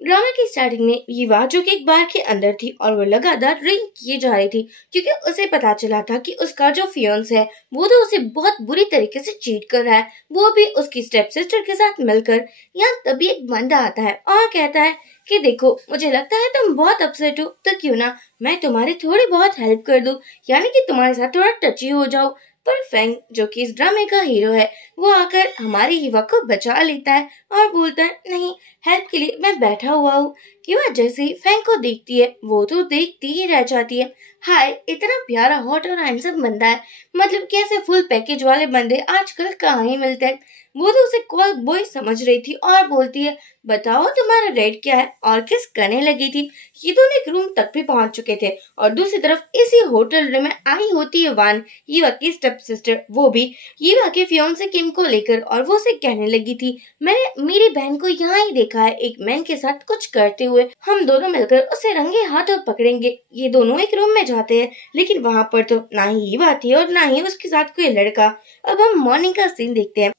Drama की starting में ईवा जो कि एक बार के अंदर थी और वो लगातार ड्रिंक किए जा रही थी क्योंकि उसे पता चला था कि उसका जो फियांस है वो तो उसे बहुत बुरी तरीके से चीट कर रहा है, वो भी उसकी स्टेप सिस्टर के साथ मिलकर। यहाँ तभी एक बंदा आता है और कहता है कि देखो मुझे लगता है तुम बहुत अपसेट हो, तो क्यों ना मैं तुम्हारी थोड़ी बहुत हेल्प कर दूं, यानी कि तुम्हारे साथ थोड़ा टची हो जाओ। पर फेंग जो कि इस ड्रामे का हीरो है वो आकर हमारी हीवा को बचा लेता है और बोलता है नहीं, हेल्प के लिए मैं बैठा हुआ हूँ। हीवा जैसे ही फेंग को देखती है वो तो देखती ही रह जाती है। हाय, इतना प्यारा हॉट और हैंडसम बंदा है, मतलब कैसे फुल पैकेज वाले बंदे आजकल कहाँ ही मिलते हैं। वो तो उसे कॉल बॉय समझ रही थी और बोलती है बताओ तुम्हारा रेट क्या है और किस करने लगी थी। ये दोनों एक रूम तक भी पहुंच चुके थे और दूसरी तरफ इसी होटल रूम में आई होती है वान, ईवा की स्टेप सिस्टर, वो भी ईवा के फियांसे किम को लेकर, और वो उसे कहने लगी थी मैंने मेरी बहन को यहाँ ही देखा है एक मैन के साथ कुछ करते हुए, हम दोनों मिलकर उसे रंगे हाथों पकड़ेंगे। ये दोनों एक रूम में जाते हैं लेकिन वहाँ पर तो ना ही ईवा थी और ना ही उसके साथ कोई लड़का। अब हम मॉर्निंग का सीन देखते हैं।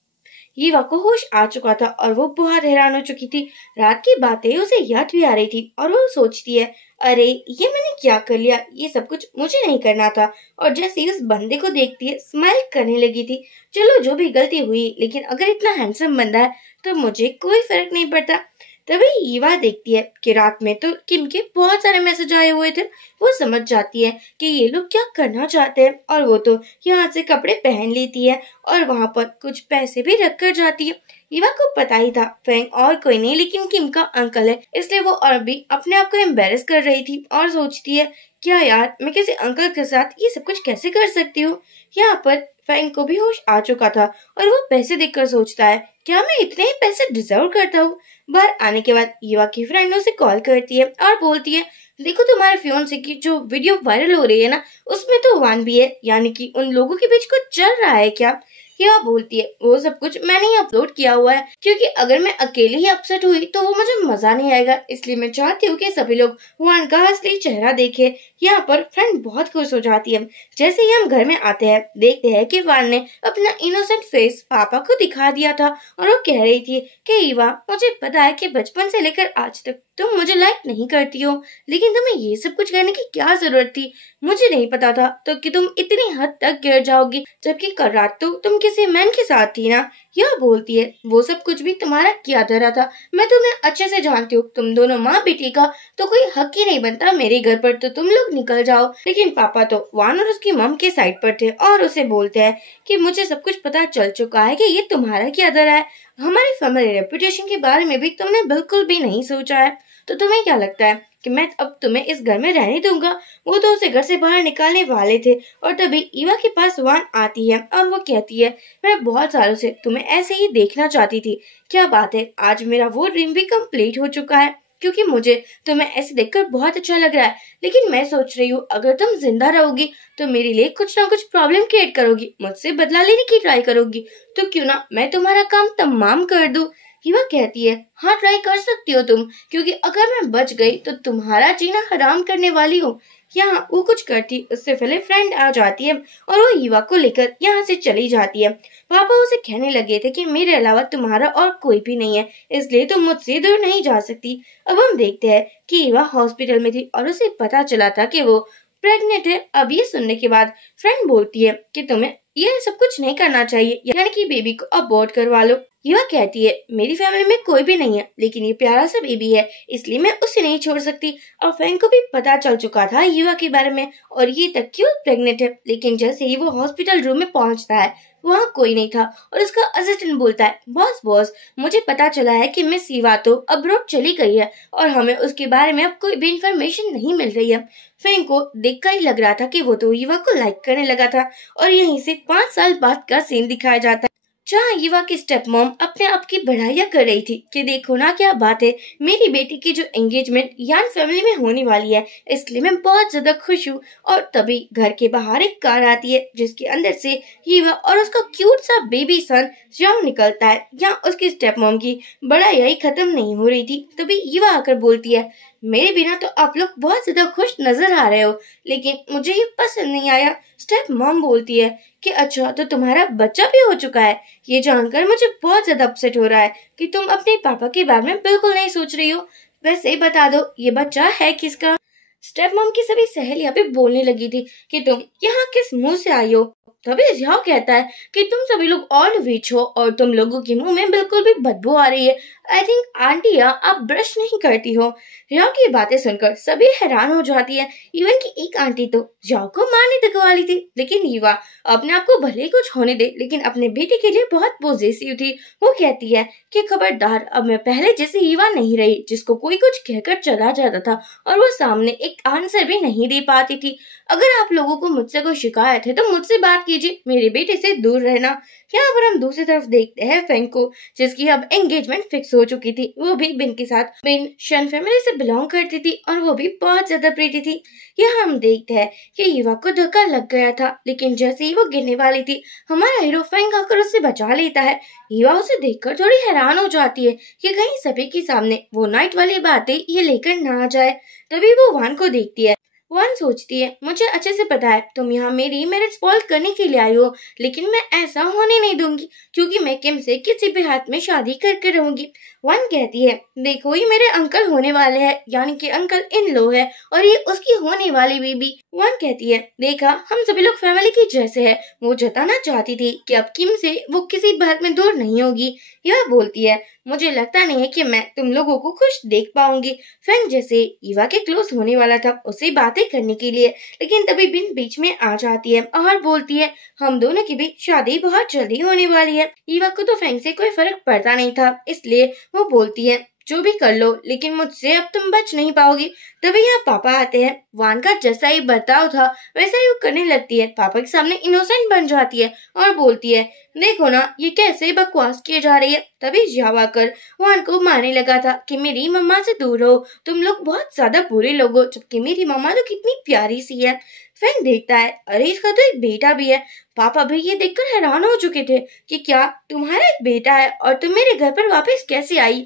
ईवा को होश आ चुका था और वो बहुत हैरान हो चुकी थी। रात की बातें उसे याद भी आ रही थी और वो सोचती है अरे ये मैंने क्या कर लिया, ये सब कुछ मुझे नहीं करना था। और जैसे ही उस बंदे को देखती है स्माइल करने लगी थी। चलो जो भी गलती हुई, लेकिन अगर इतना हैंडसम बंदा है तो मुझे कोई फर्क नहीं पड़ता। तभी ईवा देखती है कि रात में तो किम के बहुत सारे मैसेज आए हुए थे। वो समझ जाती है कि ये लोग क्या करना चाहते हैं और वो तो यहाँ से कपड़े पहन लेती है और वहाँ पर कुछ पैसे भी रख कर जाती है। ईवा को पता ही था फेंग और कोई नहीं लेकिन किम का अंकल है, इसलिए वो और भी अपने आप को एम्बेरस कर रही थी और सोचती है क्या यार मैं किसी अंकल के साथ ये सब कुछ कैसे कर सकती हूँ। यहाँ पर फेंग को भी होश आ चुका था और वो पैसे देखकर सोचता है क्या मैं इतने ही पैसे डिजर्व करता हूँ। बाहर आने के बाद ईवा की फ्रेंड उसे कॉल करती है और बोलती है देखो तुम्हारे फियांसे की जो वीडियो वायरल हो रही है ना, उसमें तो वान भी है, यानी कि उन लोगों के बीच कुछ चल रहा है क्या। हीवा बोलती है वो सब कुछ मैंने ही अपलोड किया हुआ है क्योंकि अगर मैं अकेली ही अपसेट हुई तो वो मुझे मजा नहीं आएगा, इसलिए मैं चाहती हूँ कि सभी लोग वान का असली चेहरा देखे। यहाँ पर फ्रेंड बहुत खुश हो जाती है। जैसे ही हम घर में आते हैं देखते हैं कि वान ने अपना इनोसेंट फेस पापा को दिखा दिया था और वो कह रही थी कि ईवा मुझे पता है कि बचपन से लेकर आज तक तुम मुझे लाइक नहीं करती हो, लेकिन तुम्हें ये सब कुछ करने की क्या जरूरत थी। मुझे नहीं पता था तो कि तुम इतनी हद तक गिर जाओगी, जबकि कल रात तो तुम किसी मैन के साथ थी ना। यह बोलती है वो सब कुछ भी तुम्हारा किया धरा था, मैं तुम्हें अच्छे से जानती हूँ, तुम दोनों माँ बेटी का तो कोई हक ही नहीं बनता मेरे घर पर, तो तुम लोग निकल जाओ। लेकिन पापा तो वान और उसकी मम के साइड पर थे और उसे बोलते हैं कि मुझे सब कुछ पता चल चुका है कि ये तुम्हारा क्या धरा है, हमारी फैमिली रेपुटेशन के बारे में भी तुमने बिल्कुल भी नहीं सोचा है। तो तुम्हें क्या लगता है कि मैं अब तुम्हें इस घर में रहने दूंगा। वो तो उसे घर से बाहर निकालने वाले थे और तभी ईवा के पास वान आती है और वो कहती है मैं बहुत सालों से तुम्हें ऐसे ही देखना चाहती थी, क्या बात है आज मेरा वो ड्रीम भी कंप्लीट हो चुका है, क्योंकि मुझे तुम्हें ऐसे देखकर बहुत अच्छा लग रहा है। लेकिन मैं सोच रही हूँ अगर तुम जिंदा रहोगी तो मेरे लिए कुछ ना कुछ प्रॉब्लम क्रिएट करोगी, मुझसे बदला लेने की ट्राई करोगी, तो क्यों ना मैं तुम्हारा काम तमाम कर दूं। हीवा कहती है हाँ ट्राई कर सकती हो तुम, क्योंकि अगर मैं बच गई तो तुम्हारा जीना हराम करने वाली हूँ। यहाँ वो कुछ करती उससे पहले फ्रेंड आ जाती है और वो हीवा को लेकर यहाँ से चली जाती है। पापा उसे कहने लगे थे कि मेरे अलावा तुम्हारा और कोई भी नहीं है, इसलिए तुम मुझसे दूर नहीं जा सकती। अब हम देखते हैं कि हीवा हॉस्पिटल में थी और उसे पता चला था कि वो प्रेग्नेंट है। अब ये सुनने के बाद फ्रेंड बोलती है कि तुम्हें ये सब कुछ नहीं करना चाहिए, यानी कि बेबी को अबॉर्ट करवा लो। हीवा कहती है मेरी फैमिली में कोई भी नहीं है, लेकिन ये प्यारा सा बेबी है इसलिए मैं उसे नहीं छोड़ सकती। और फ्रेंड को भी पता चल चुका था हीवा के बारे में और ये तक कि वो प्रेग्नेंट है। लेकिन जैसे ही वो हॉस्पिटल रूम में पहुंचता है वहाँ कोई नहीं था और उसका असिस्टेंट बोलता है बॉस बॉस मुझे पता चला है कि मिस हीवा तो अब्रॉड चली गई है और हमें उसके बारे में अब कोई भी इंफॉर्मेशन नहीं मिल रही है। फेंग को देखकर ही लग रहा था कि वो तो हीवा को लाइक करने लगा था और यहीं से 5 साल बाद का सीन दिखाया जाता है जहाँ हीवा की स्टेप मॉम अपने आप की बढ़ाइया कर रही थी कि देखो ना क्या बात है, मेरी बेटी की जो एंगेजमेंट यान फैमिली में होने वाली है, इसलिए मैं बहुत ज्यादा खुश हूँ। और तभी घर के बाहर एक कार आती है जिसके अंदर से हीवा और उसका क्यूट सा बेबी सन जाओ निकलता है। यहाँ उसकी स्टेप मॉम की बढ़ाई खत्म नहीं हो रही थी। तभी हीवा आकर बोलती है मेरे बिना तो आप लोग बहुत ज्यादा खुश नजर आ रहे हो, लेकिन मुझे ये पसंद नहीं आया। स्टेप मॉम बोलती है कि अच्छा तो तुम्हारा बच्चा भी हो चुका है, ये जानकर मुझे बहुत ज्यादा अपसेट हो रहा है कि तुम अपने पापा के बारे में बिल्कुल नहीं सोच रही हो। वैसे बता दो ये बच्चा है किसका। स्टेप मॉम की सभी सहेलियां भी बोलने लगी थी कि तुम यहाँ किस मुंह से आई हो। तभी जियाओ कहता है कि तुम सभी लोग ऑल विच हो और तुम लोगों के मुंह में बिल्कुल भी बदबू आ रही है। आई थिंक आंटिया आप ब्रश नहीं करती हो। जियाओ की बातें सुनकर सभी हैरान हो जाती है। इवन की एक आंटी तो जियाओ को मारने तक वाली थी, लेकिन युवा अपने आप को भले ही कुछ होने दे लेकिन अपने बेटे के लिए बहुत पॉजिटिव थी। वो कहती है कि खबरदार, अब मैं पहले जैसी युवा नहीं रही जिसको कोई कुछ कहकर चला जाता था और वो सामने एक आंसर भी नहीं दे पाती थी। अगर आप लोगों को मुझसे कोई शिकायत है तो मुझसे बात कीजिए, मेरे बेटे से दूर रहना। यहाँ पर हम दूसरी तरफ देखते हैं फैंग को, जिसकी अब एंगेजमेंट फिक्स हो चुकी थी। वो भी बिन के साथ। बिन शन फैमिली से बिलोंग करती थी और वो भी बहुत ज्यादा प्रीति थी। यहाँ हम देखते हैं कि युवा को धक्का लग गया था, लेकिन जैसे ही वो गिरने वाली थी हमारा हीरो फैंग आकर उससे बचा लेता है। युवा उसे देखकर थोड़ी हैरान हो जाती है कि कहीं सभी के सामने वो नाइट वाली बातें ये लेकर ना आ जाए। तभी वो वान को देखती है। वान सोचती है मुझे अच्छे से पता है तुम यहाँ मेरी मैरिज स्पॉइल करने के लिए आई हो, लेकिन मैं ऐसा होने नहीं दूंगी क्योंकि मैं किम से किसी भी हाथ में शादी करके रहूंगी। वान कहती है देखो ये मेरे अंकल होने वाले हैं, यानी कि अंकल इन लो है और ये उसकी होने वाली बेबी। वान कहती है देखा हम सभी लोग फैमिली के जैसे है। वो जताना चाहती थी कि अब किम से वो किसी बात में दूर नहीं होगी। यह बोलती है मुझे लगता नहीं है कि मैं तुम लोगों को खुश देख पाऊंगी। फैंग जैसे ईवा के क्लोज होने वाला था उससे बातें करने के लिए, लेकिन तभी बिन बीच में आ जाती है और बोलती है हम दोनों की भी शादी बहुत जल्दी होने वाली है। ईवा को तो फैंग से कोई फर्क पड़ता नहीं था, इसलिए वो बोलती है जो भी कर लो लेकिन मुझसे अब तुम बच नहीं पाओगी। तभी यहाँ पापा आते हैं। वान का जैसा ही बर्ताव था वैसा ही वो करने लगती है। पापा के सामने इनोसेंट बन जाती है और बोलती है देखो ना ये कैसे बकवास किए जा रही है। तभी जियाओ आकर वान को मारने लगा था कि मेरी मम्मा से दूर रहो, तुम लोग बहुत ज्यादा बुरे लोग हो, जबकि मेरी मम्मा तो कितनी प्यारी सी है। फैंग देखता है अरे इसका तो एक बेटा भी है। पापा भी ये देखकर हैरान हो चुके थे कि क्या तुम्हारा एक बेटा है और तुम मेरे घर पर वापस कैसे आई।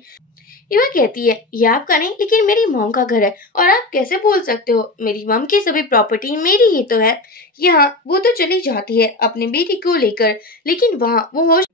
ईवा कहती है ये आपका नहीं लेकिन मेरी मॉम का घर है और आप कैसे बोल सकते हो, मेरी मॉम की सभी प्रॉपर्टी मेरी ही तो है। यहाँ वो तो चली जाती है अपनी बेटी को लेकर, लेकिन वहाँ वो होश।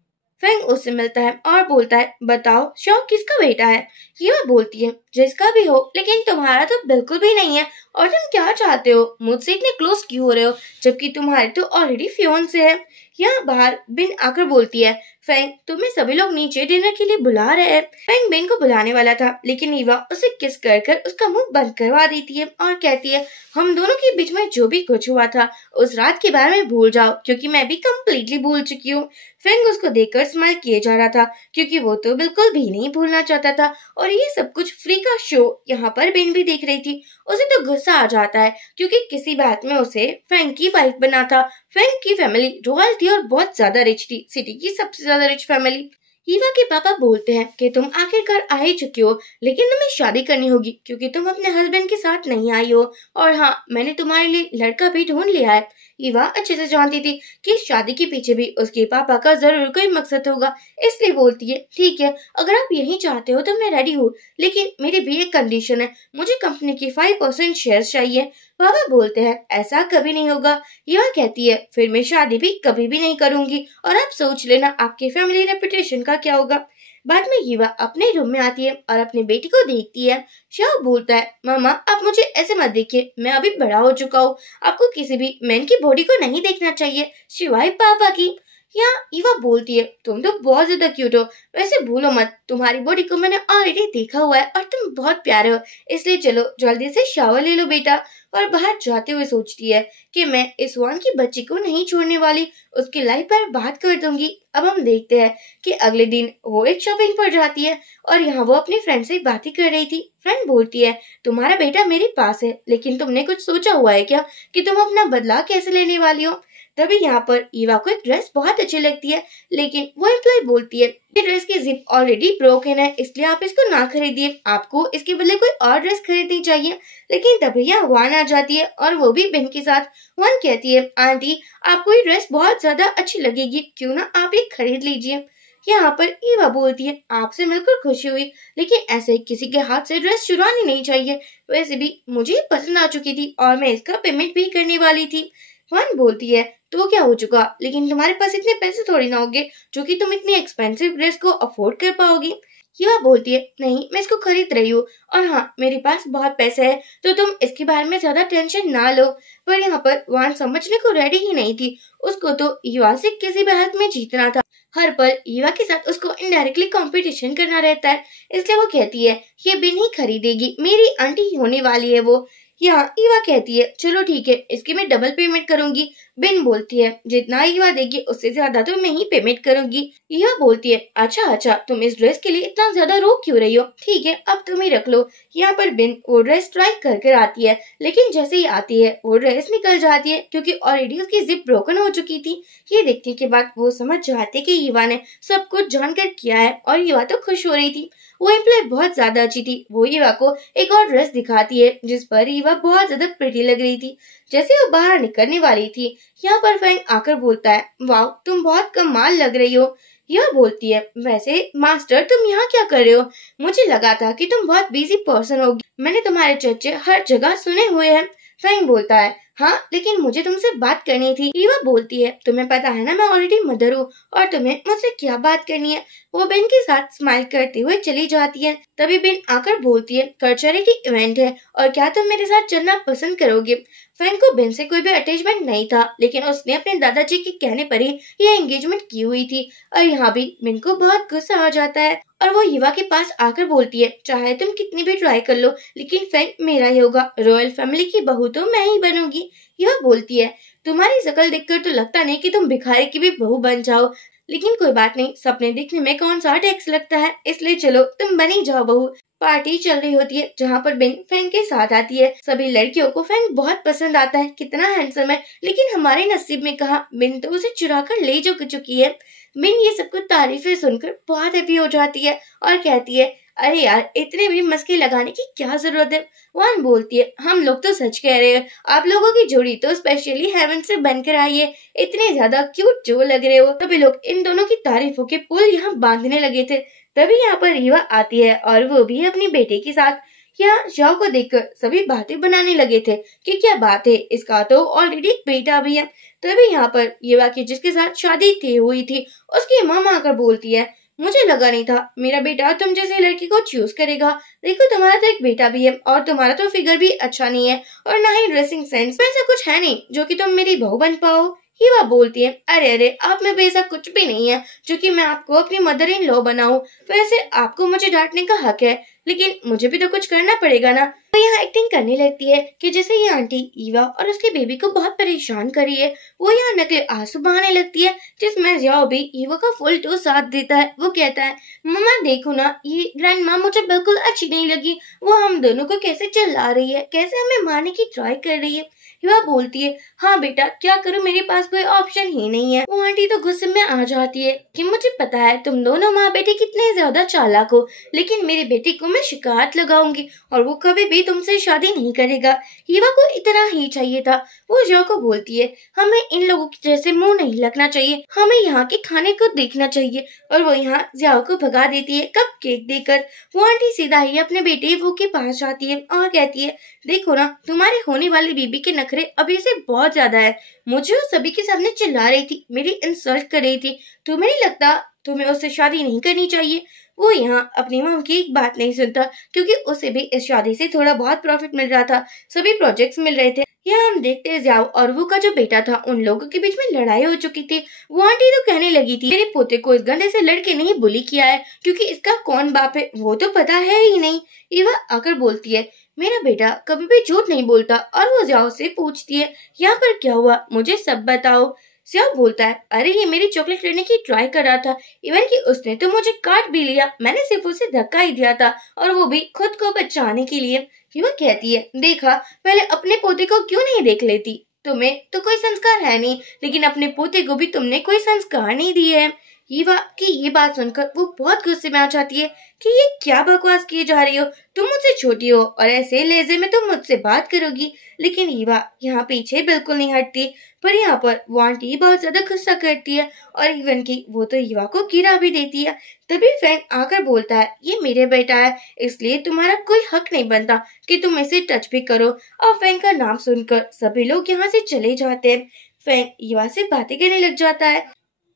फैंग उससे मिलता है और बोलता है बताओ शॉ किसका बेटा है। ये वह बोलती है जिसका भी हो, लेकिन तुम्हारा तो बिल्कुल भी नहीं है। और तुम क्या चाहते हो, मुझसे इतने क्लोज क्यों हो रहे हो जबकि तुम्हारे तो ऑलरेडी फियोंसे है। यहाँ बाहर बिन आकर बोलती है फैंग तुम्हें सभी लोग नीचे डिनर के लिए बुला रहे हैं। फैंग बिन को बुलाने वाला था लेकिन ईवा उसे किस कर कर उसका मुंह बंद करवा देती है और कहती है हम दोनों के बीच में जो भी कुछ हुआ था उस रात के बारे में भूल जाओ क्योंकि मैं भी कम्प्लीटली भूल चुकी हूँ। फैंग उसको देखकर स्माइल किए जा रहा था क्योंकि वो तो बिल्कुल भी नहीं भूलना चाहता था। और ये सब कुछ फ्री का शो यहाँ पर बिन भी देख रही थी। उसे तो गुस्सा आ जाता है क्योंकि किसी बात में उसे फैंग की वाइफ बना था। फैंग की फैमिली रॉयल थी और बहुत ज्यादा रिच थी, सिटी की सबसे ज्यादा रिच फैमिली। ईवा के पापा बोलते हैं कि तुम आखिरकार आ ही चुकी हो, लेकिन तुम्हें शादी करनी होगी क्योंकि तुम अपने हस्बैंड के साथ नहीं आई हो। और हाँ मैंने तुम्हारे लिए लड़का भी ढूंढ लिया है। ईवा अच्छे से जानती थी कि शादी के पीछे भी उसके पापा का जरूर कोई मकसद होगा, इसलिए बोलती है ठीक है अगर आप यही चाहते हो तो मैं रेडी हूँ, लेकिन मेरी भी एक कंडीशन है, मुझे कंपनी की 5% शेयर चाहिए। पापा बोलते हैं ऐसा कभी नहीं होगा। ईवा कहती है फिर मैं शादी भी कभी भी नहीं करूंगी और आप सोच लेना आपके फैमिली रेपुटेशन का क्या होगा। बाद में ईवा अपने रूम में आती है और अपनी बेटी को देखती है। शाह बोलता है मामा आप मुझे ऐसे मत देखिए, मैं अभी बड़ा हो चुका हूँ, आपको किसी भी मैन की बॉडी को नहीं देखना चाहिए सिवाय पापा की। यहाँ ईवा बोलती है तुम तो बहुत ज्यादा क्यूट हो, वैसे भूलो मत तुम्हारी बॉडी को मैंने ऑलरेडी देखा हुआ है और तुम बहुत प्यारे हो, इसलिए चलो जल्दी से शावर ले लो बेटा। और बाहर जाते हुए सोचती है कि मैं इस वान की बच्ची को नहीं छोड़ने वाली, उसकी लाइफ पर बात कर दूंगी। अब हम देखते हैं कि अगले दिन वो एक शॉपिंग पर जाती है और यहाँ वो अपनी फ्रेंड से बातें कर रही थी। फ्रेंड बोलती है तुम्हारा बेटा मेरे पास है, लेकिन तुमने कुछ सोचा हुआ है क्या कि तुम अपना बदला कैसे लेने वाली हो। तभी यहाँ पर ईवा को एक ड्रेस बहुत अच्छी लगती है, लेकिन वो एम्प्लॉय बोलती है ये ड्रेस की जिप ऑलरेडी ब्रोकन है, इसलिए आप इसको ना खरीदिए, आपको इसके बदले कोई और ड्रेस खरीदनी चाहिए। लेकिन तभी यहाँ वान आ जाती है और वो भी बिन के साथ। वान कहती है आंटी आपको ये ड्रेस बहुत ज्यादा अच्छी लगेगी, क्यों ना आप ये खरीद लीजिए। यहाँ पर ईवा बोलती है आपसे मिलकर खुशी हुई, लेकिन ऐसे किसी के हाथ से ड्रेस चुरानी नहीं चाहिए, वैसे भी मुझे पसंद आ चुकी थी और मैं इसका पेमेंट भी करने वाली थी। वान बोलती है तो क्या हो चुका, लेकिन तुम्हारे पास इतने पैसे थोड़ी ना होंगे जो कि तुम इतनी एक्सपेंसिव ड्रेस को अफोर्ड कर पाओगी। युवा बोलती है, नहीं मैं इसको खरीद रही हूँ और हाँ मेरे पास बहुत पैसे है, तो तुम इसके बारे में ज्यादा टेंशन ना लो। पर यहाँ पर वान समझने को रेडी ही नहीं थी। उसको तो युवा से किसी भी हालत में जीतना था। हर पल युवा के साथ उसको इनडायरेक्टली कंपटीशन करना रहता है। इसलिए वो कहती है ये बिन ही खरीदेगी, मेरी आंटी होने वाली है वो। यहाँ ईवा कहती है चलो ठीक है, इसकी मैं डबल पेमेंट करूंगी। बिन बोलती है जितना ईवा देगी उससे ज्यादा तो मैं ही पेमेंट करूंगी। ईवा बोलती है अच्छा अच्छा, तुम इस ड्रेस के लिए इतना ज्यादा रो क्यों रही हो, ठीक है अब तुम ही रख लो। यहाँ पर बिन वो ड्रेस ट्राई कर कर आती है, लेकिन जैसे ही आती है वो ड्रेस निकल जाती है क्योंकि ऑलरेडी उसकी जिप ब्रोकन हो चुकी थी। ये देखने के बाद वो समझ जाते कि ईवा ने सब कुछ जानकर किया है और ईवा तो खुश हो रही थी। वो एम्प्लॉय बहुत ज्यादा अच्छी थी। वो ईवा को एक और ड्रेस दिखाती है जिस पर ईवा बहुत ज्यादा प्रिटी लग रही थी। जैसे वो बाहर निकलने वाली थी, यहाँ पर फैंग आकर बोलता है वाह तुम बहुत कमाल लग रही हो। यह बोलती है वैसे मास्टर तुम यहाँ क्या कर रहे हो, मुझे लगा था कि तुम बहुत बिजी पर्सन होगी, मैंने तुम्हारे चर्चे हर जगह सुने हुए हैं। फैंग बोलता है हाँ लेकिन मुझे तुमसे बात करनी थी। ईवा बोलती है तुम्हें पता है ना मैं ऑलरेडी मदर हूँ और तुम्हें मुझसे क्या बात करनी है। वो बिन के साथ स्माइल करते हुए चली जाती है। तभी बिन आकर बोलती है कल चैरिटी इवेंट है और क्या तुम मेरे साथ चलना पसंद करोगे। फैंग को बिन से कोई भी अटैचमेंट नहीं था, लेकिन उसने अपने दादाजी के कहने पर ही ये एंगेजमेंट की हुई थी। और यहाँ भी बिन को बहुत गुस्सा आ जाता है और वो युवा के पास आकर बोलती है चाहे तुम कितनी भी ट्राई कर लो लेकिन फैंग मेरा ही होगा, रॉयल फैमिली की बहू तो मैं ही बनूंगी। युवा बोलती है तुम्हारी शक्ल देखकर तो लगता नहीं कि तुम भिखारी की भी बहू बन जाओ, लेकिन कोई बात नहीं, सपने देखने में कौन सा टैक्स लगता है, इसलिए चलो तुम बनी जाओ बहू। पार्टी चल रही होती है जहाँ पर बिन फैंग के साथ आती है। सभी लड़कियों को फैंग बहुत पसंद आता है, कितना हैंडसम है, लेकिन हमारे नसीब में कहा बिन तो उसे चुरा कर ले चुकी है। बिन ये सब कुछ तारीफें सुनकर बहुत हैप्पी हो जाती है और कहती है अरे यार इतने भी मस्के लगाने की क्या जरूरत है। वान बोलती है हम लोग तो सच कह रहे हैं, आप लोगों की जोड़ी तो स्पेशली हेवन से बनकर आई है, इतने ज्यादा क्यूट जो लग रहे हो। तभी लोग इन दोनों की तारीफों के पुल यहाँ बांधने लगे थे। तभी यहाँ पर रीवा आती है और वो भी अपनी बेटे के साथ। यहाँ जाओ को देखकर सभी बातें बनाने लगे थे कि क्या बात है, इसका तो ऑलरेडी एक बेटा भी है। तभी यहाँ पर युवा की जिसके साथ शादी थी हुई थी उसकी मामा आकर बोलती है मुझे लगा नहीं था मेरा बेटा तुम जैसे लड़की को चूज करेगा, देखो तुम्हारा तो एक बेटा भी है और तुम्हारा तो फिगर भी अच्छा नहीं है और ना ही ड्रेसिंग सेंस, ऐसा कुछ है नहीं जो कि तुम मेरी बहू बन पाओ। युवा बोलती है अरे अरे आप में भी ऐसा कुछ भी नहीं है जो कि मैं आपको अपनी मदर इन लॉ बनाऊं, वैसे आपको मुझे डांटने का हक है लेकिन मुझे भी तो कुछ करना पड़ेगा ना। तो यहाँ एक्टिंग करने लगती है कि जैसे ये आंटी ईवा और उसके बेबी को बहुत परेशान कर रही है। वो यहाँ नकली आंसू बहाने लगती है जिसमें जाओ भी ईवा का फुल टू साथ देता है। वो कहता है मम्मा देखो ना ये ग्रैंड माँ मुझे बिल्कुल अच्छी नहीं लगी, वो हम दोनों को कैसे चिल्ला रही है, कैसे हमें मारने की ट्राई कर रही है। युवा बोलती है हाँ बेटा क्या करूँ, मेरे पास कोई ऑप्शन ही नहीं है। वो आंटी तो गुस्से में आ जाती है कि मुझे पता है तुम दोनों माँ बेटे कितने ज्यादा चालाक हो, लेकिन मेरी बेटी को मैं शिकायत लगाऊंगी और वो कभी भी तुमसे शादी नहीं करेगा। युवा को इतना ही चाहिए था। वो जो को बोलती है हमें इन लोगों के जैसे मुंह नहीं लगना चाहिए, हमें यहाँ के खाने को देखना चाहिए। और वो यहाँ जियाओ को भगा देती है कप केक देकर। वो आंटी सीधा ही अपने बेटे वो के पास जाती है और कहती है देखो ना तुम्हारे होने वाली बीबी के नखरे अभी से बहुत ज्यादा है, मुझे वो सभी के सामने चिल्ला रही थी, मेरी इंसल्ट कर रही थी, तुम्हें नहीं लगता तुम्हें उससे शादी नहीं करनी चाहिए। वो यहाँ अपनी माँ की एक बात नहीं सुनता क्योंकि उसे भी इस शादी से थोड़ा बहुत प्रॉफिट मिल रहा था, सभी प्रोजेक्ट्स मिल रहे थे। यहाँ हम देखते जाओ और वो का जो बेटा था उन लोगों के बीच में लड़ाई हो चुकी थी। वो आंटी तो कहने लगी थी मेरे पोते को इस गंदे से लड़के नहीं बुली किया है क्योंकि इसका कौन बाप है वो तो पता है ही नहीं। ईवा आकर बोलती है मेरा बेटा कभी भी झूठ नहीं बोलता और वो जाओ से पूछती है यहाँ पर क्या हुआ मुझे सब बताओ। सियाओ बोलता है अरे ये मेरी चॉकलेट लेने की ट्राई कर रहा था, इवन कि उसने तो मुझे काट भी लिया, मैंने सिर्फ उसे धक्का ही दिया था और वो भी खुद को बचाने के लिए। युवा कहती है देखा पहले अपने पोते को क्यों नहीं देख लेती, तुम्हें तो कोई संस्कार है नहीं लेकिन अपने पोते को भी तुमने कोई संस्कार नहीं दिए है। युवा की ये बात सुनकर वो बहुत गुस्से में आ जाती है कि ये क्या बकवास किए जा रही हो, तुम मुझसे छोटी हो और ऐसे लहजे में तुम मुझसे बात करोगी। लेकिन युवा यहाँ पीछे बिल्कुल नहीं हटती। पर यहाँ पर वो आंटी बहुत ज्यादा गुस्सा करती है और इवन की वो तो युवा को गिरा भी देती है। तभी फैंग आकर बोलता है ये मेरे बेटा है इसलिए तुम्हारा कोई हक नहीं बनता कि तुम इसे टच भी करो। और फैंग का नाम सुनकर सभी लोग यहाँ से चले जाते हैं। फैंग युवा से बातें करने लग जाता है।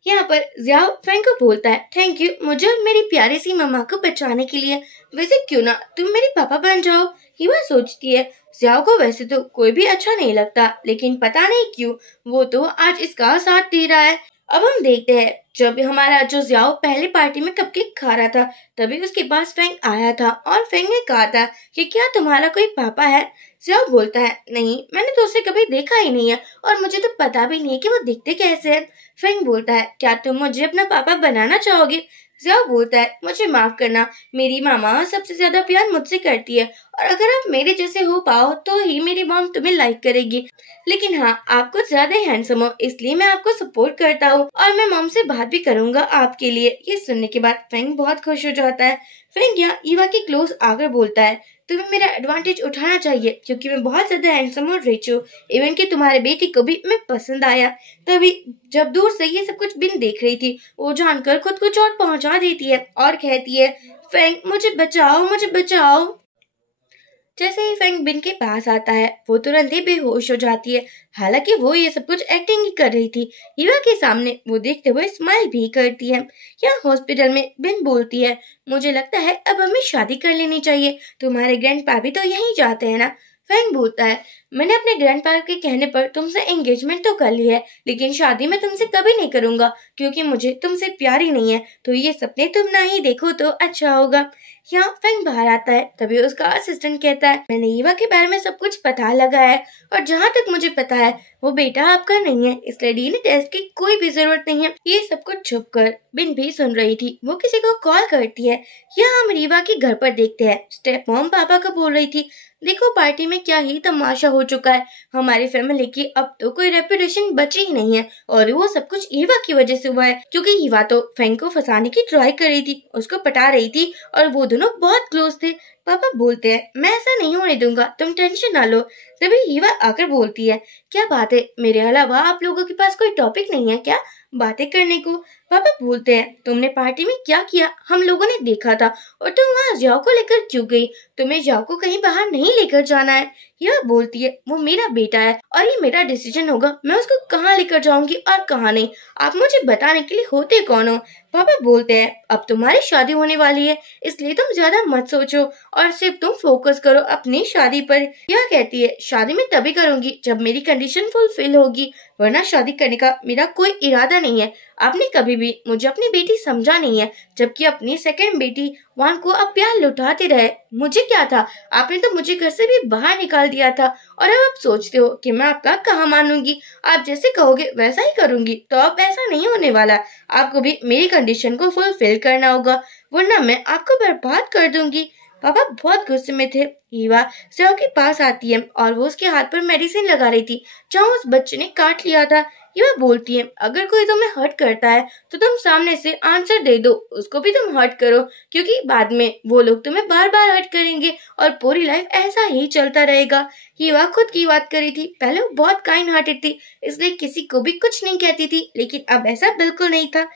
यहाँ पर जियाओ फेंग को बोलता है, थैंक यू मुझे और मेरी प्यारी सी मम्मा को बचाने के लिए। वैसे क्यों ना तुम मेरे पापा बन जाओ। हिवा सोचती है जियाओ को वैसे तो कोई भी अच्छा नहीं लगता, लेकिन पता नहीं क्यों वो तो आज इसका साथ दे रहा है। अब हम देखते हैं जब हमारा जो जियाओ पहले पार्टी में कपकेक खा रहा था, तभी उसके पास फेंग आया था और फेंग ने कहा था कि क्या तुम्हारा कोई पापा है। जियाओ बोलता है नहीं, मैंने तो उसे कभी देखा ही नहीं है और मुझे तो पता भी नहीं है कि वो दिखते कैसे हैं। फेंग बोलता है क्या तुम मुझे अपना पापा बनाना चाहोगे। जियाओ बोलता है मुझे माफ करना, मेरी मामा सबसे ज्यादा प्यार मुझसे करती है और अगर आप मेरे जैसे हो पाओ तो ही मेरी मॉम तुम्हें लाइक करेगी। लेकिन हाँ, आप कुछ ज्यादा हैंडसम हो इसलिए मैं आपको सपोर्ट करता हूँ और मैं मॉम से बात भी करूंगा आपके लिए। ये सुनने के बाद फेंग बहुत खुश हो जाता है। फेंग यहाँ ईवा के क्लोज आकर बोलता है तुम्हें मेरा एडवांटेज उठाना चाहिए क्योंकि मैं बहुत ज्यादा हैंडसम और रिच हूँ। इवन कि तुम्हारे बेटी को भी मैं पसंद आया। तभी जब दूर से ये सब कुछ बिन देख रही थी, वो जानकर खुद को चोट पहुंचा देती है और कहती है फेंग मुझे बचाओ मुझे बचाओ। जैसे ही फेंग बिन के पास आता है वो तुरंत ही बेहोश हो जाती है। हालांकि वो ये सब कुछ एक्टिंग ही कर रही थी। हीवा के सामने वो देखते हुए स्माइल भी करती है। यहाँ हॉस्पिटल में बिन बोलती है मुझे लगता है अब हमें शादी कर लेनी चाहिए, तुम्हारे ग्रैंडपा भी तो यहीं जाते हैं ना। फेंग बोलता है मैंने अपने ग्रैंडपा के कहने पर तुमसे एंगेजमेंट तो कर ली है, लेकिन शादी मैं तुमसे कभी नहीं करूंगा क्योंकि मुझे तुमसे प्यार ही नहीं है, तो ये सपने तुम ना ही देखो तो अच्छा होगा। यहाँ फेंग बाहर आता है तभी उसका असिस्टेंट कहता है मैंने ईवा के बारे में सब कुछ पता लगा है और जहाँ तक मुझे पता है वो बेटा आपका नहीं है, इसलिए डीएनए टेस्ट की कोई भी जरूरत नहीं है। ये सब कुछ छुप कर बिन भी सुन रही थी। वो किसी को कॉल करती है। यहाँ हम रीवा के घर पर देखते हैं स्टेप मॉम पापा को बोल रही थी देखो पार्टी में क्या ही तमाशा हो चुका है, हमारी फैमिली की अब तो कोई रेपुटेशन बची ही नहीं है और वो सब कुछ ईवा की वजह से हुआ है क्योंकि ईवा तो फेंग को फंसाने की ट्राई कर रही थी, उसको पटा रही थी और वो दोनों बहुत क्लोज थे। पापा बोलते हैं मैं ऐसा नहीं होने दूंगा, तुम टेंशन ना लो। तभी ईवा आकर बोलती है क्या बात है, मेरे अलावा आप लोगों के पास कोई टॉपिक नहीं है क्या बातें करने को। पापा बोलते हैं तुमने पार्टी में क्या किया हम लोगों ने देखा था और तुम वहाँ जाओ को लेकर क्यों गई, तुम्हें जाओ को कहीं बाहर नहीं लेकर जाना है। यह बोलती है वो मेरा बेटा है और ये मेरा डिसीजन होगा, मैं उसको कहाँ लेकर जाऊंगी और कहाँ नहीं, आप मुझे बताने के लिए होते कौन हो। पापा बोलते हैं अब तुम्हारी शादी होने वाली है इसलिए तुम ज्यादा मत सोचो और सिर्फ तुम फोकस करो अपनी शादी पर। यह कहती है शादी मैं तभी करूंगी जब मेरी कंडीशन फुलफिल होगी, वरना शादी करने का मेरा कोई इरादा नहीं है। आपने कभी भी मुझे अपनी बेटी समझा नहीं है, जबकि अपनी सेकंड बेटी वान को अब प्यार लुटाते रहे। मुझे क्या था, आपने तो मुझे घर से भी बाहर निकाल दिया था और अब आप सोचते हो कि मैं आपका कहाँ मानूंगी, आप जैसे कहोगे वैसा ही करूंगी। तो अब ऐसा नहीं होने वाला, आपको भी मेरी कंडीशन को फुलफिल करना होगा वरना मैं आपको बर्बाद कर दूंगी। पापा बहुत गुस्से में थे। ईवा सेव के पास आती है और वो उसके हाथ पर मेडिसिन लगा रही थी जहाँ उस बच्चे ने काट लिया था। ईवा बोलती है अगर कोई तुम्हें हर्ट करता है तो तुम सामने से आंसर दे दो, उसको भी तुम हर्ट करो क्योंकि बाद में वो लोग तुम्हें बार बार हर्ट करेंगे और पूरी लाइफ ऐसा ही चलता रहेगा। ईवा खुद की बात कर रही थी, पहले वो बहुत काइंड हार्टेड थी इसलिए किसी को भी कुछ नहीं कहती थी, लेकिन अब ऐसा बिल्कुल नहीं था।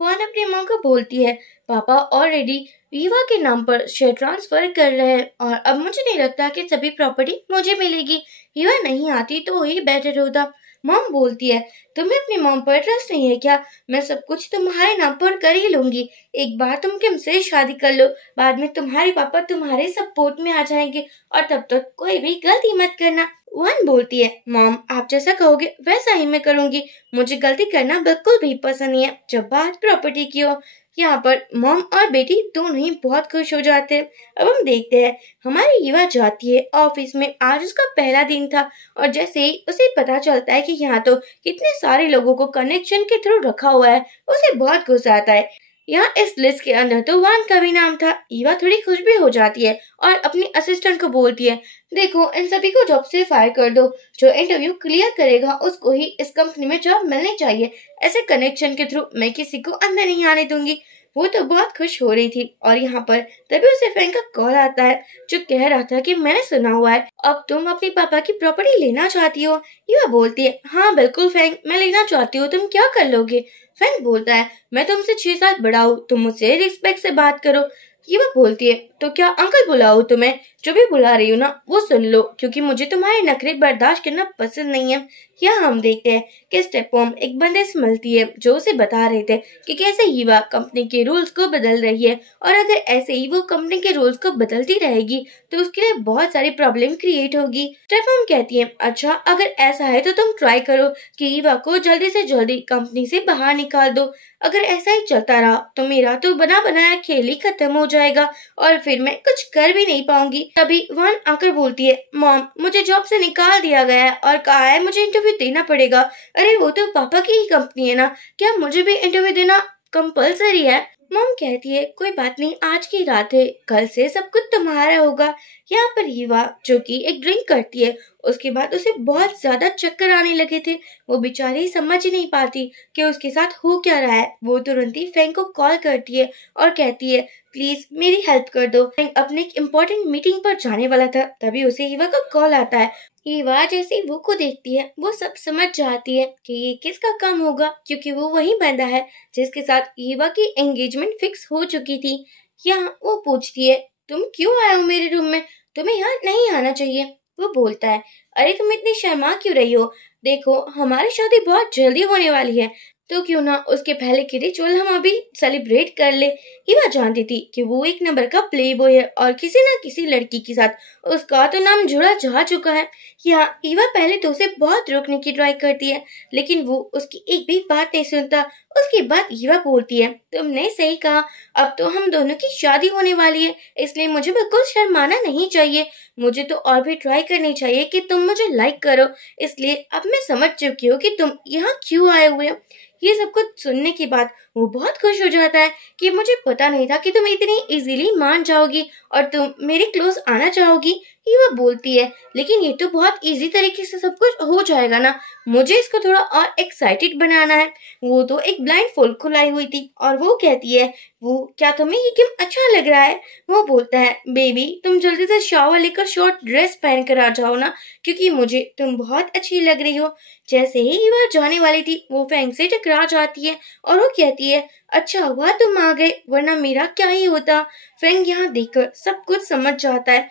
वान अपनी माँ को बोलती है पापा ऑलरेडी ईवा के नाम पर शेयर ट्रांसफर कर रहे हैं और अब मुझे नहीं लगता कि सभी प्रॉपर्टी मुझे मिलेगी, ईवा नहीं आती तो ही बेटर होता। मॉम बोलती है तुम्हें अपनी मॉम पर ट्रस्ट नहीं है क्या, मैं सब कुछ तुम्हारे नाम पर कर ही लूंगी, एक बार तुम किम से शादी कर लो, बाद में तुम्हारे पापा तुम्हारे सपोर्ट में आ जाएंगे और तब तक कोई भी गलती मत करना। वन बोलती है मॉम आप जैसा कहोगे वैसा ही मैं करूंगी, मुझे गलती करना बिल्कुल भी पसंद नहीं है जब बात प्रॉपर्टी की हो। यहाँ पर मॉम और बेटी दोनों ही बहुत खुश हो जाते हैं। अब हम देखते हैं हमारी ईवा जाती है ऑफिस में, आज उसका पहला दिन था और जैसे ही उसे पता चलता है कि यहाँ तो कितने सारे लोगों को कनेक्शन के थ्रू रखा हुआ है, उसे बहुत गुस्सा आता है। यहाँ इस लिस्ट के अंदर तो वान का भी नाम था। ईवा थोड़ी खुश भी हो जाती है और अपनी असिस्टेंट को बोलती है देखो इन सभी को जॉब से फायर कर दो, जो इंटरव्यू क्लियर करेगा उसको ही इस कंपनी में जॉब मिलनी चाहिए, ऐसे कनेक्शन के थ्रू मैं किसी को अंदर नहीं आने दूंगी। वो तो बहुत खुश हो रही थी और यहाँ पर तभी उसे फ्रेंक का कॉल आता है जो कह रहा था कि मैंने सुना हुआ है अब तुम अपनी पापा की प्रॉपर्टी लेना चाहती हो। ईवा बोलती है हाँ बिल्कुल फ्रेंक मैं लेना चाहती हूँ, तुम क्या कर लोगे। फ्रेंक बोलता है मैं तुमसे 6 साल बड़ा हूँ, तुम मुझसे रिस्पेक्ट से बात करो। ईवा बोलती है तो क्या अंकल बुलाओ तुम्हें? जो भी बुला रही हो ना वो सुन लो, क्योंकि मुझे तुम्हारे नखरे बर्दाश्त करना पसंद नहीं है। यहाँ हम देखते हैं कि स्टेप मॉम एक बंदे से मिलती है जो उसे बता रहे थे कि कैसे हीवा कंपनी के रूल्स को बदल रही है, और अगर ऐसे ही वो कंपनी के रूल्स को बदलती रहेगी तो उसके लिए बहुत सारी प्रॉब्लम क्रिएट होगी। स्टेप मॉम कहती है, अच्छा अगर ऐसा है तो तुम ट्राई करो कि हीवा को जल्दी से जल्दी कंपनी से बाहर निकाल दो। अगर ऐसा ही चलता रहा तो मेरा तो बना बनाया खेल ही खत्म हो जाएगा और फिर मैं कुछ कर भी नहीं पाऊंगी। तभी वान आकर बोलती है, मॉम मुझे जॉब से निकाल दिया गया है और कहा है मुझे इंटरव्यू देना पड़ेगा। अरे वो तो पापा की ही कंपनी है ना, क्या मुझे भी इंटरव्यू देना कंपल्सरी है? मॉम कहती है, कोई बात नहीं, आज की रात है, कल से सब कुछ तुम्हारा होगा। यहाँ पर हीवा जो कि एक ड्रिंक करती है, उसके बाद उसे बहुत ज्यादा चक्कर आने लगे थे। वो बेचारी समझ ही नहीं पाती कि उसके साथ हो क्या रहा है। वो तुरंत ही फैंग को कॉल करती है और कहती है, प्लीज मेरी हेल्प कर दो। फैंग अपने एक इम्पोर्टेंट मीटिंग पर जाने वाला था, तभी उसे हीवा का कॉल आता है। हीवा जैसे ही वो को देखती है वो सब समझ जाती है कि ये किसका काम होगा, क्योंकि वो वही बंदा है जिसके साथ हीवा की एंगेजमेंट फिक्स हो चुकी थी। यहाँ वो पूछती है, तुम क्यों आए हो मेरे रूम में? तुम्हें यहाँ नहीं आना चाहिए। वो बोलता है, अरे तुम इतनी शर्मा क्यों रही हो? देखो हमारी शादी बहुत जल्दी होने वाली है, तो क्यों ना उसके पहले की रिचुअल हम अभी सेलिब्रेट कर ले। हीवा जानती थी कि वो एक नंबर का प्ले बॉय है और किसी न किसी लड़की के साथ उसका तो नाम जुड़ा जा चुका है। यहाँ हीवा पहले तो उसे बहुत रोकने की ट्राई करती है, लेकिन वो उसकी एक भी बात नहीं सुनता। उसके बाद हीवा बोलती है, तुमने सही कहा, अब तो हम दोनों की शादी होने वाली है, इसलिए मुझे बिल्कुल शर्माना नहीं चाहिए। मुझे तो और भी ट्राई करनी चाहिए कि तुम मुझे लाइक करो, इसलिए अब मैं समझ चुकी हूँ कि तुम यहाँ क्यों आए हुए हो। ये सब कुछ सुनने के बाद वो बहुत खुश हो जाता है कि मुझे पता नहीं था कि तुम इतनी इजीली मान जाओगी और तुम मेरे क्लोज आना चाहोगी। हीवा बोलती है, लेकिन ये तो बहुत इजी तरीके से सब कुछ हो जाएगा ना, मुझे इसको थोड़ा और एक्साइटेड बनाना है। वो तो एक ब्लाइंड फोल्ड को लाई हुई थी और वो कहती है, वो क्या तुम्हें ये क्यों अच्छा लग रहा है? वो बोलता है, बेबी तुम जल्दी से शावर लेकर शॉर्ट ड्रेस पहन कर आ जाओ ना, क्योंकि मुझे तुम बहुत अच्छी लग रही हो। जैसे ही वह जाने वाली थी वो फैंग से टकरा जाती है और वो कहती है, अच्छा हुआ तुम आ गए, वरना मेरा क्या ही होता। फैंग यहाँ देखकर सब कुछ समझ जाता है।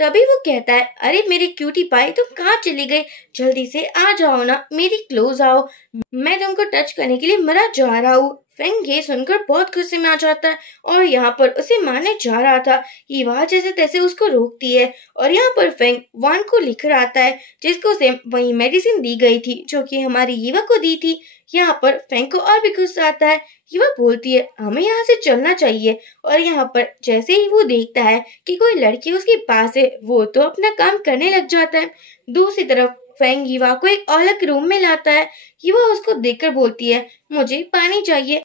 तभी वो कहता है, अरे मेरी क्यूटी पाई तुम कहाँ चली गई? जल्दी से आ जाओ ना, मेरी क्लोज आओ, मैं तुमको टच करने के लिए मरा जा रहा हूँ। फेंग ये सुनकर बहुत गुस्से में आ जाता है और यहाँ पर उसे मारने जा रहा था। हीवा जैसे तैसे उसको रोकती है और यहाँ पर फेंग वान को लिखकर आता है जिसको उसे वही मेडिसिन दी गई थी जो कि हमारी हीवा को दी थी। यहाँ पर फेंग को और भी गुस्सा आता है। हीवा बोलती है, हमें यहाँ से चलना चाहिए, और यहाँ पर जैसे ही वो देखता है कि कोई लड़की उसके पास है वो तो अपना काम करने लग जाता है। दूसरी तरफ फेंग हीवा को एक अलग रूम में लाता है। हीवा उसको देखकर बोलती है, मुझे पानी चाहिए।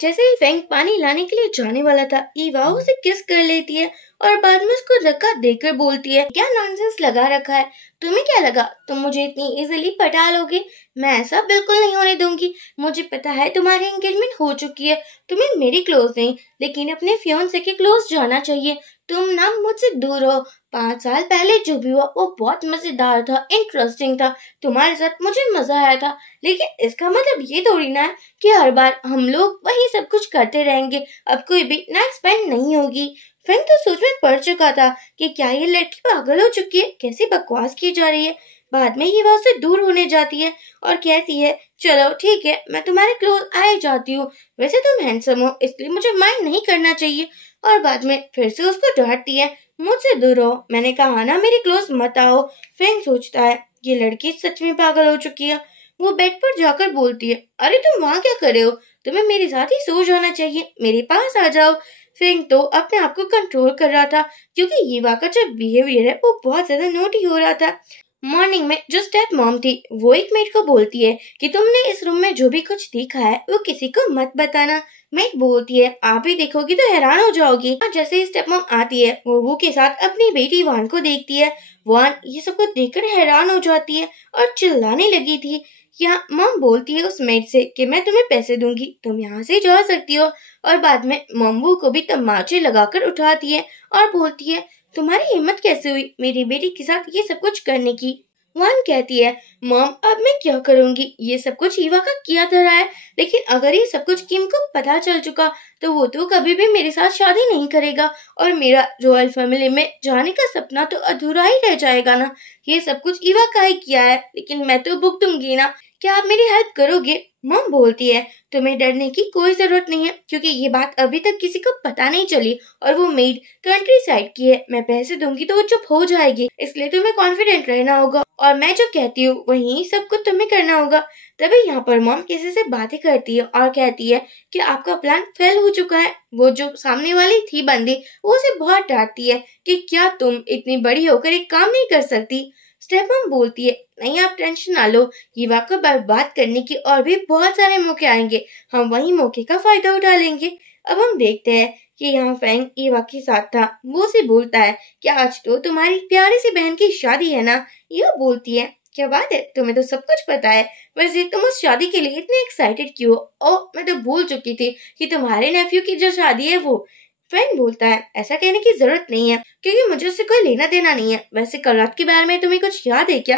जैसे ही फेंग पानी लाने के लिए जाने वाला था, हीवा उसे किस कर लेती है और बाद में उसको धक्का देकर बोलती है, क्या नॉनसेंस लगा रखा है? तुम्हें क्या लगा तुम मुझे इतनी इजीली पटा लोगे? मैं ऐसा बिल्कुल नहीं होने दूंगी। मुझे पता है तुम्हारी एंगेजमेंट हो चुकी है, तुम्हें मेरी क्लोज नहीं लेकिन अपने फियांसे के क्लोज जाना चाहिए। तुम ना मुझसे दूर हो। 5 साल पहले जो भी हुआ वो बहुत मजेदार था, इंटरेस्टिंग था, तुम्हारे साथ मुझे मजा आया था, लेकिन इसका मतलब ये थोड़ी ना है कि हर बार हम लोग वही सब कुछ करते रहेंगे। अब कोई भी नेक्स्ट स्पेंड नहीं होगी। फेंग तो सोच में पड़ चुका था कि क्या ये लड़की पागल हो चुकी है, कैसी बकवास की जा रही है। बाद में हीवा उससे दूर होने जाती है और कहती है, चलो ठीक है, मैं तुम्हारे क्लोज आ ही जाती हूँ, वैसे तुम हैंडसम हो इसलिए मुझे माइंड नहीं करना चाहिए। और बाद में फिर से उसको डांटती है, मुझसे दूर हो, मैंने कहा ना मेरी क्लोज मत आओ। फेंग सोचता है ये लड़की सच में पागल हो चुकी है। वो बेड पर जाकर बोलती है, अरे तुम वहाँ क्या कर रहे हो? तुम्हें मेरे साथ ही सो जाना चाहिए, मेरे पास आ जाओ। फेंग तो अपने आप को कंट्रोल कर रहा था क्योंकि हीवा का जो बिहेवियर है वो बहुत ज्यादा नोटी हो रहा था। मॉर्निंग में जो स्टेप मॉम थी वो एक मेड को बोलती है कि तुमने इस रूम में जो भी कुछ देखा है वो किसी को मत बताना। मेड बोलती है, आप भी देखोगी तो हैरान हो जाओगी। और जैसे ही स्टेप मॉम आती है वो के साथ अपनी बेटी वान को देखती है। वान ये सब कुछ देखकर हैरान हो जाती है और चिल्लाने लगी थी। यहाँ मॉम बोलती है उस मेड से कि मैं तुम्हें पैसे दूंगी, तुम यहाँ से जा सकती हो। और बाद में मॉम वो को भी तमाचे लगाकर उठाती है और बोलती है, तुम्हारी हिम्मत कैसे हुई मेरी बेटी के साथ ये सब कुछ करने की? वान कहती है, मॉम अब मैं क्या करूंगी, ये सब कुछ ईवा का किया धरा है, लेकिन अगर ये सब कुछ किम को पता चल चुका तो वो तो कभी भी मेरे साथ शादी नहीं करेगा और मेरा रॉयल फैमिली में जाने का सपना तो अधूरा ही रह जाएगा ना। ये सब कुछ ईवा का ही किया है, लेकिन मैं तो भुगतूंगी ना। क्या आप मेरी हेल्प करोगे? मॉम बोलती है, तुम्हें डरने की कोई जरूरत नहीं है, क्योंकि ये बात अभी तक किसी को पता नहीं चली और वो मेड कंट्री साइड की है। मैं पैसे दूंगी तो वो चुप हो जाएगी, इसलिए तुम्हें कॉन्फिडेंट रहना होगा और मैं जो कहती हूँ वही सब कुछ तुम्हें करना होगा। तभी यहाँ पर मॉम किसी से बातें करती है और कहती है कि आपका प्लान फेल हो चुका है। वो जो सामने वाली थी बंदी, वो उसे बहुत डांटती है कि क्या तुम इतनी बड़ी होकर एक काम नहीं कर सकती। स्टेप मॉम बोलती है, नहीं आप टेंशन ना लो, ईवा को बर्बाद करने की और भी बहुत सारे मौके आएंगे, हम वही मौके का फायदा उठा लेंगे। अब हम देखते हैं कि यहाँ फैंग ईवा के साथ था। वो उसे बोलता है कि आज तो तुम्हारी प्यारी सी बहन की शादी है ना। ईवा बोलती है, क्या बात है, तुम्हें तो सब कुछ पता है, वैसे तुम उस शादी के लिए इतने एक्साइटेड क्यों? ओह, मैं तो भूल चुकी थी कि तुम्हारे नेफ्यू की जो शादी है वो। फैंग बोलता है, ऐसा कहने की जरूरत नहीं है, क्योंकि मुझे उससे कोई लेना देना नहीं है। वैसे कल रात के बारे में तुम्हें कुछ याद है क्या?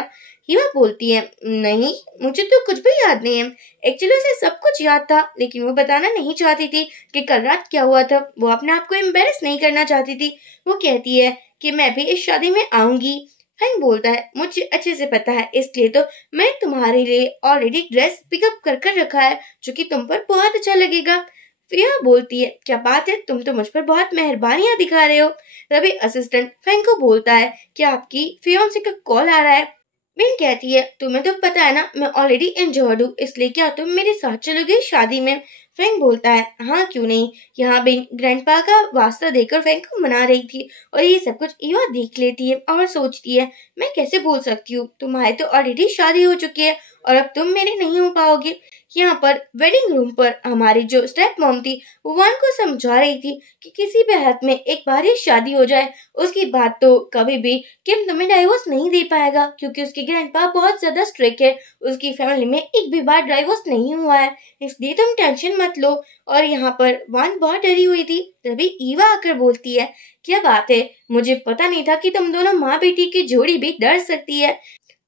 हीवा बोलती है, नहीं मुझे तो कुछ भी याद नहीं है। एक्चुअली उसे सब कुछ याद था, लेकिन वो बताना नहीं चाहती थी कि कल रात क्या हुआ था। वो अपने आप को एम्बेरस नहीं करना चाहती थी। वो कहती है कि मैं भी इस शादी में आऊंगी। फैंग बोलता है, मुझे अच्छे से पता है, इसलिए तो मैं तुम्हारे लिए ऑलरेडी ड्रेस पिकअप कर कर रखा है, जो कि तुम पर बहुत अच्छा लगेगा। फिया बोलती है, क्या बात है, तुम तो मुझ पर बहुत मेहरबानियां दिखा रहे हो। तभी असिस्टेंट फैंग को बोलता है कि आपकी फियोंसे का कॉल आ रहा है। मिन कहती है, तुम्हें तो पता है ना मैं ऑलरेडी इंजर्ड हूँ, इसलिए क्या तुम मेरे साथ चलोगे शादी में? फैंग बोलता है, हाँ क्यों नहीं। यहाँ बिन ग्रैंडपा का वास्ता देकर फैंग को मना रही थी और ये सब कुछ ईवा देख लेती है और सोचती है, मैं कैसे बोल सकती हूँ, तुम्हारी तो ऑलरेडी शादी हो चुकी है और अब तुम मेरे नहीं हो पाओगे। यहाँ पर वेडिंग रूम पर हमारी जो स्टेप मॉम थी वो वान को समझा रही थी कि किसी भी हालत में एक बार ही शादी हो जाए, उसकी बात तो कभी भी किम तुम्हें डाइवोर्स नहीं दे पाएगा, क्योंकि उसकी ग्रैंडपा बहुत ज्यादा स्ट्रिक्ट है। उसकी फैमिली में एक भी बार डाइवोर्स नहीं हुआ है, इसलिए तुम टेंशन मत लो। और यहाँ पर वान बहुत डरी हुई थी। तभी ईवा आकर बोलती है, क्या बात है, मुझे पता नहीं था कि तुम दोनों माँ बेटी की जोड़ी भी डर सकती है।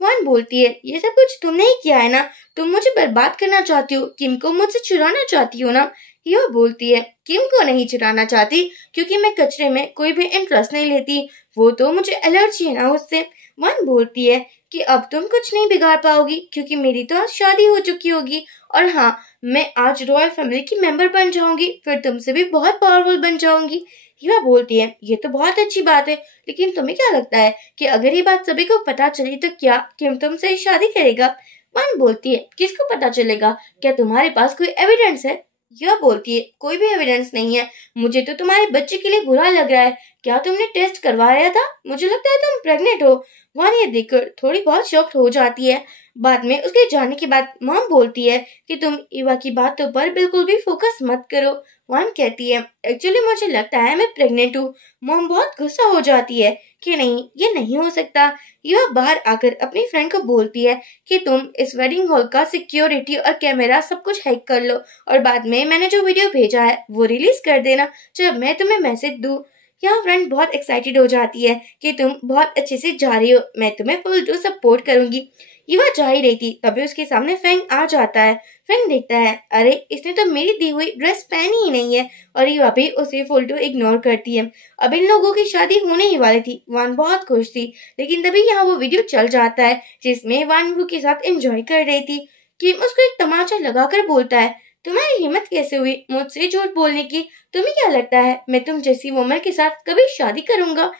वान बोलती है, ये सब कुछ तुमने ही किया है ना, तुम मुझे बर्बाद करना चाहती हो, किम को मुझसे चुराना चाहती हो ना। हीवा बोलती है, किम को नहीं चुराना चाहती, क्योंकि मैं कचरे में कोई भी इंटरेस्ट नहीं लेती, वो तो मुझे एलर्जी है ना उससे। वान बोलती है कि अब तुम कुछ नहीं बिगाड़ पाओगी, क्योंकि मेरी तो आज शादी हो चुकी होगी और हाँ, मैं आज रॉयल फैमिली की मेंबर बन जाऊंगी, फिर तुमसे भी बहुत पावरफुल बन जाऊंगी। हीवा बोलती है, ये तो बहुत अच्छी बात है, लेकिन तुम्हें क्या लगता है कि अगर ये बात सभी को पता चली तो क्या किम तुमसे शादी करेगा? वान बोलती है, किसको पता चलेगा, क्या तुम्हारे पास कोई एविडेंस है? यह बोलती है, कोई भी एविडेंस नहीं है, मुझे तो तुम्हारे बच्चे के लिए बुरा लग रहा है। क्या तुमने टेस्ट करवाया था? मुझे लगता है तुम प्रेग्नेंट हो। वान ये देखकर थोड़ी बहुत शॉक्ड हो जाती है। बाद में उसके जाने के बाद मॉम बोलती है कि तुम ईवा की बातों पर बिल्कुल भी फोकस मत करो। वान कहती है, एक्चुअली मुझे लगता है मैं प्रेग्नेंट हूँ। मॉम बहुत गुस्सा हो जाती है कि नहीं, ये नहीं हो सकता। ईवा बाहर आकर अपनी फ्रेंड को बोलती है कि तुम इस वेडिंग हॉल का सिक्योरिटी और कैमरा सब कुछ हैक कर लो और बाद में मैंने जो वीडियो भेजा है वो रिलीज कर देना जब मैं तुम्हें मैसेज दूं। यहाँ फ्रेंड बहुत एक्साइटेड हो जाती है कि तुम बहुत अच्छे से जा रही हो, मैं तुम्हें फुल टू सपोर्ट करूंगी। ईवा जा ही रही थी, तभी उसके सामने फैंग आ जाता है। फैंग देखता है, अरे इसने तो मेरी दी हुई ड्रेस पहनी ही नहीं है, और ईवा भी उसे फुल टू इग्नोर करती है। अब इन लोगों की शादी होने ही वाली थी। वान बहुत खुश थी, लेकिन तभी यहाँ वो वीडियो चल जाता है जिसमें वान वू के साथ एंजॉय कर रही थी। किम उसको एक तमाचा लगाकर बोलता है, तुम्हारी हिम्मत कैसे हुई मुझसे झूठ बोलने की? तुम्हें क्या लगता है मैं तुम जैसी वुमन के साथ कभी शादी करूंगा?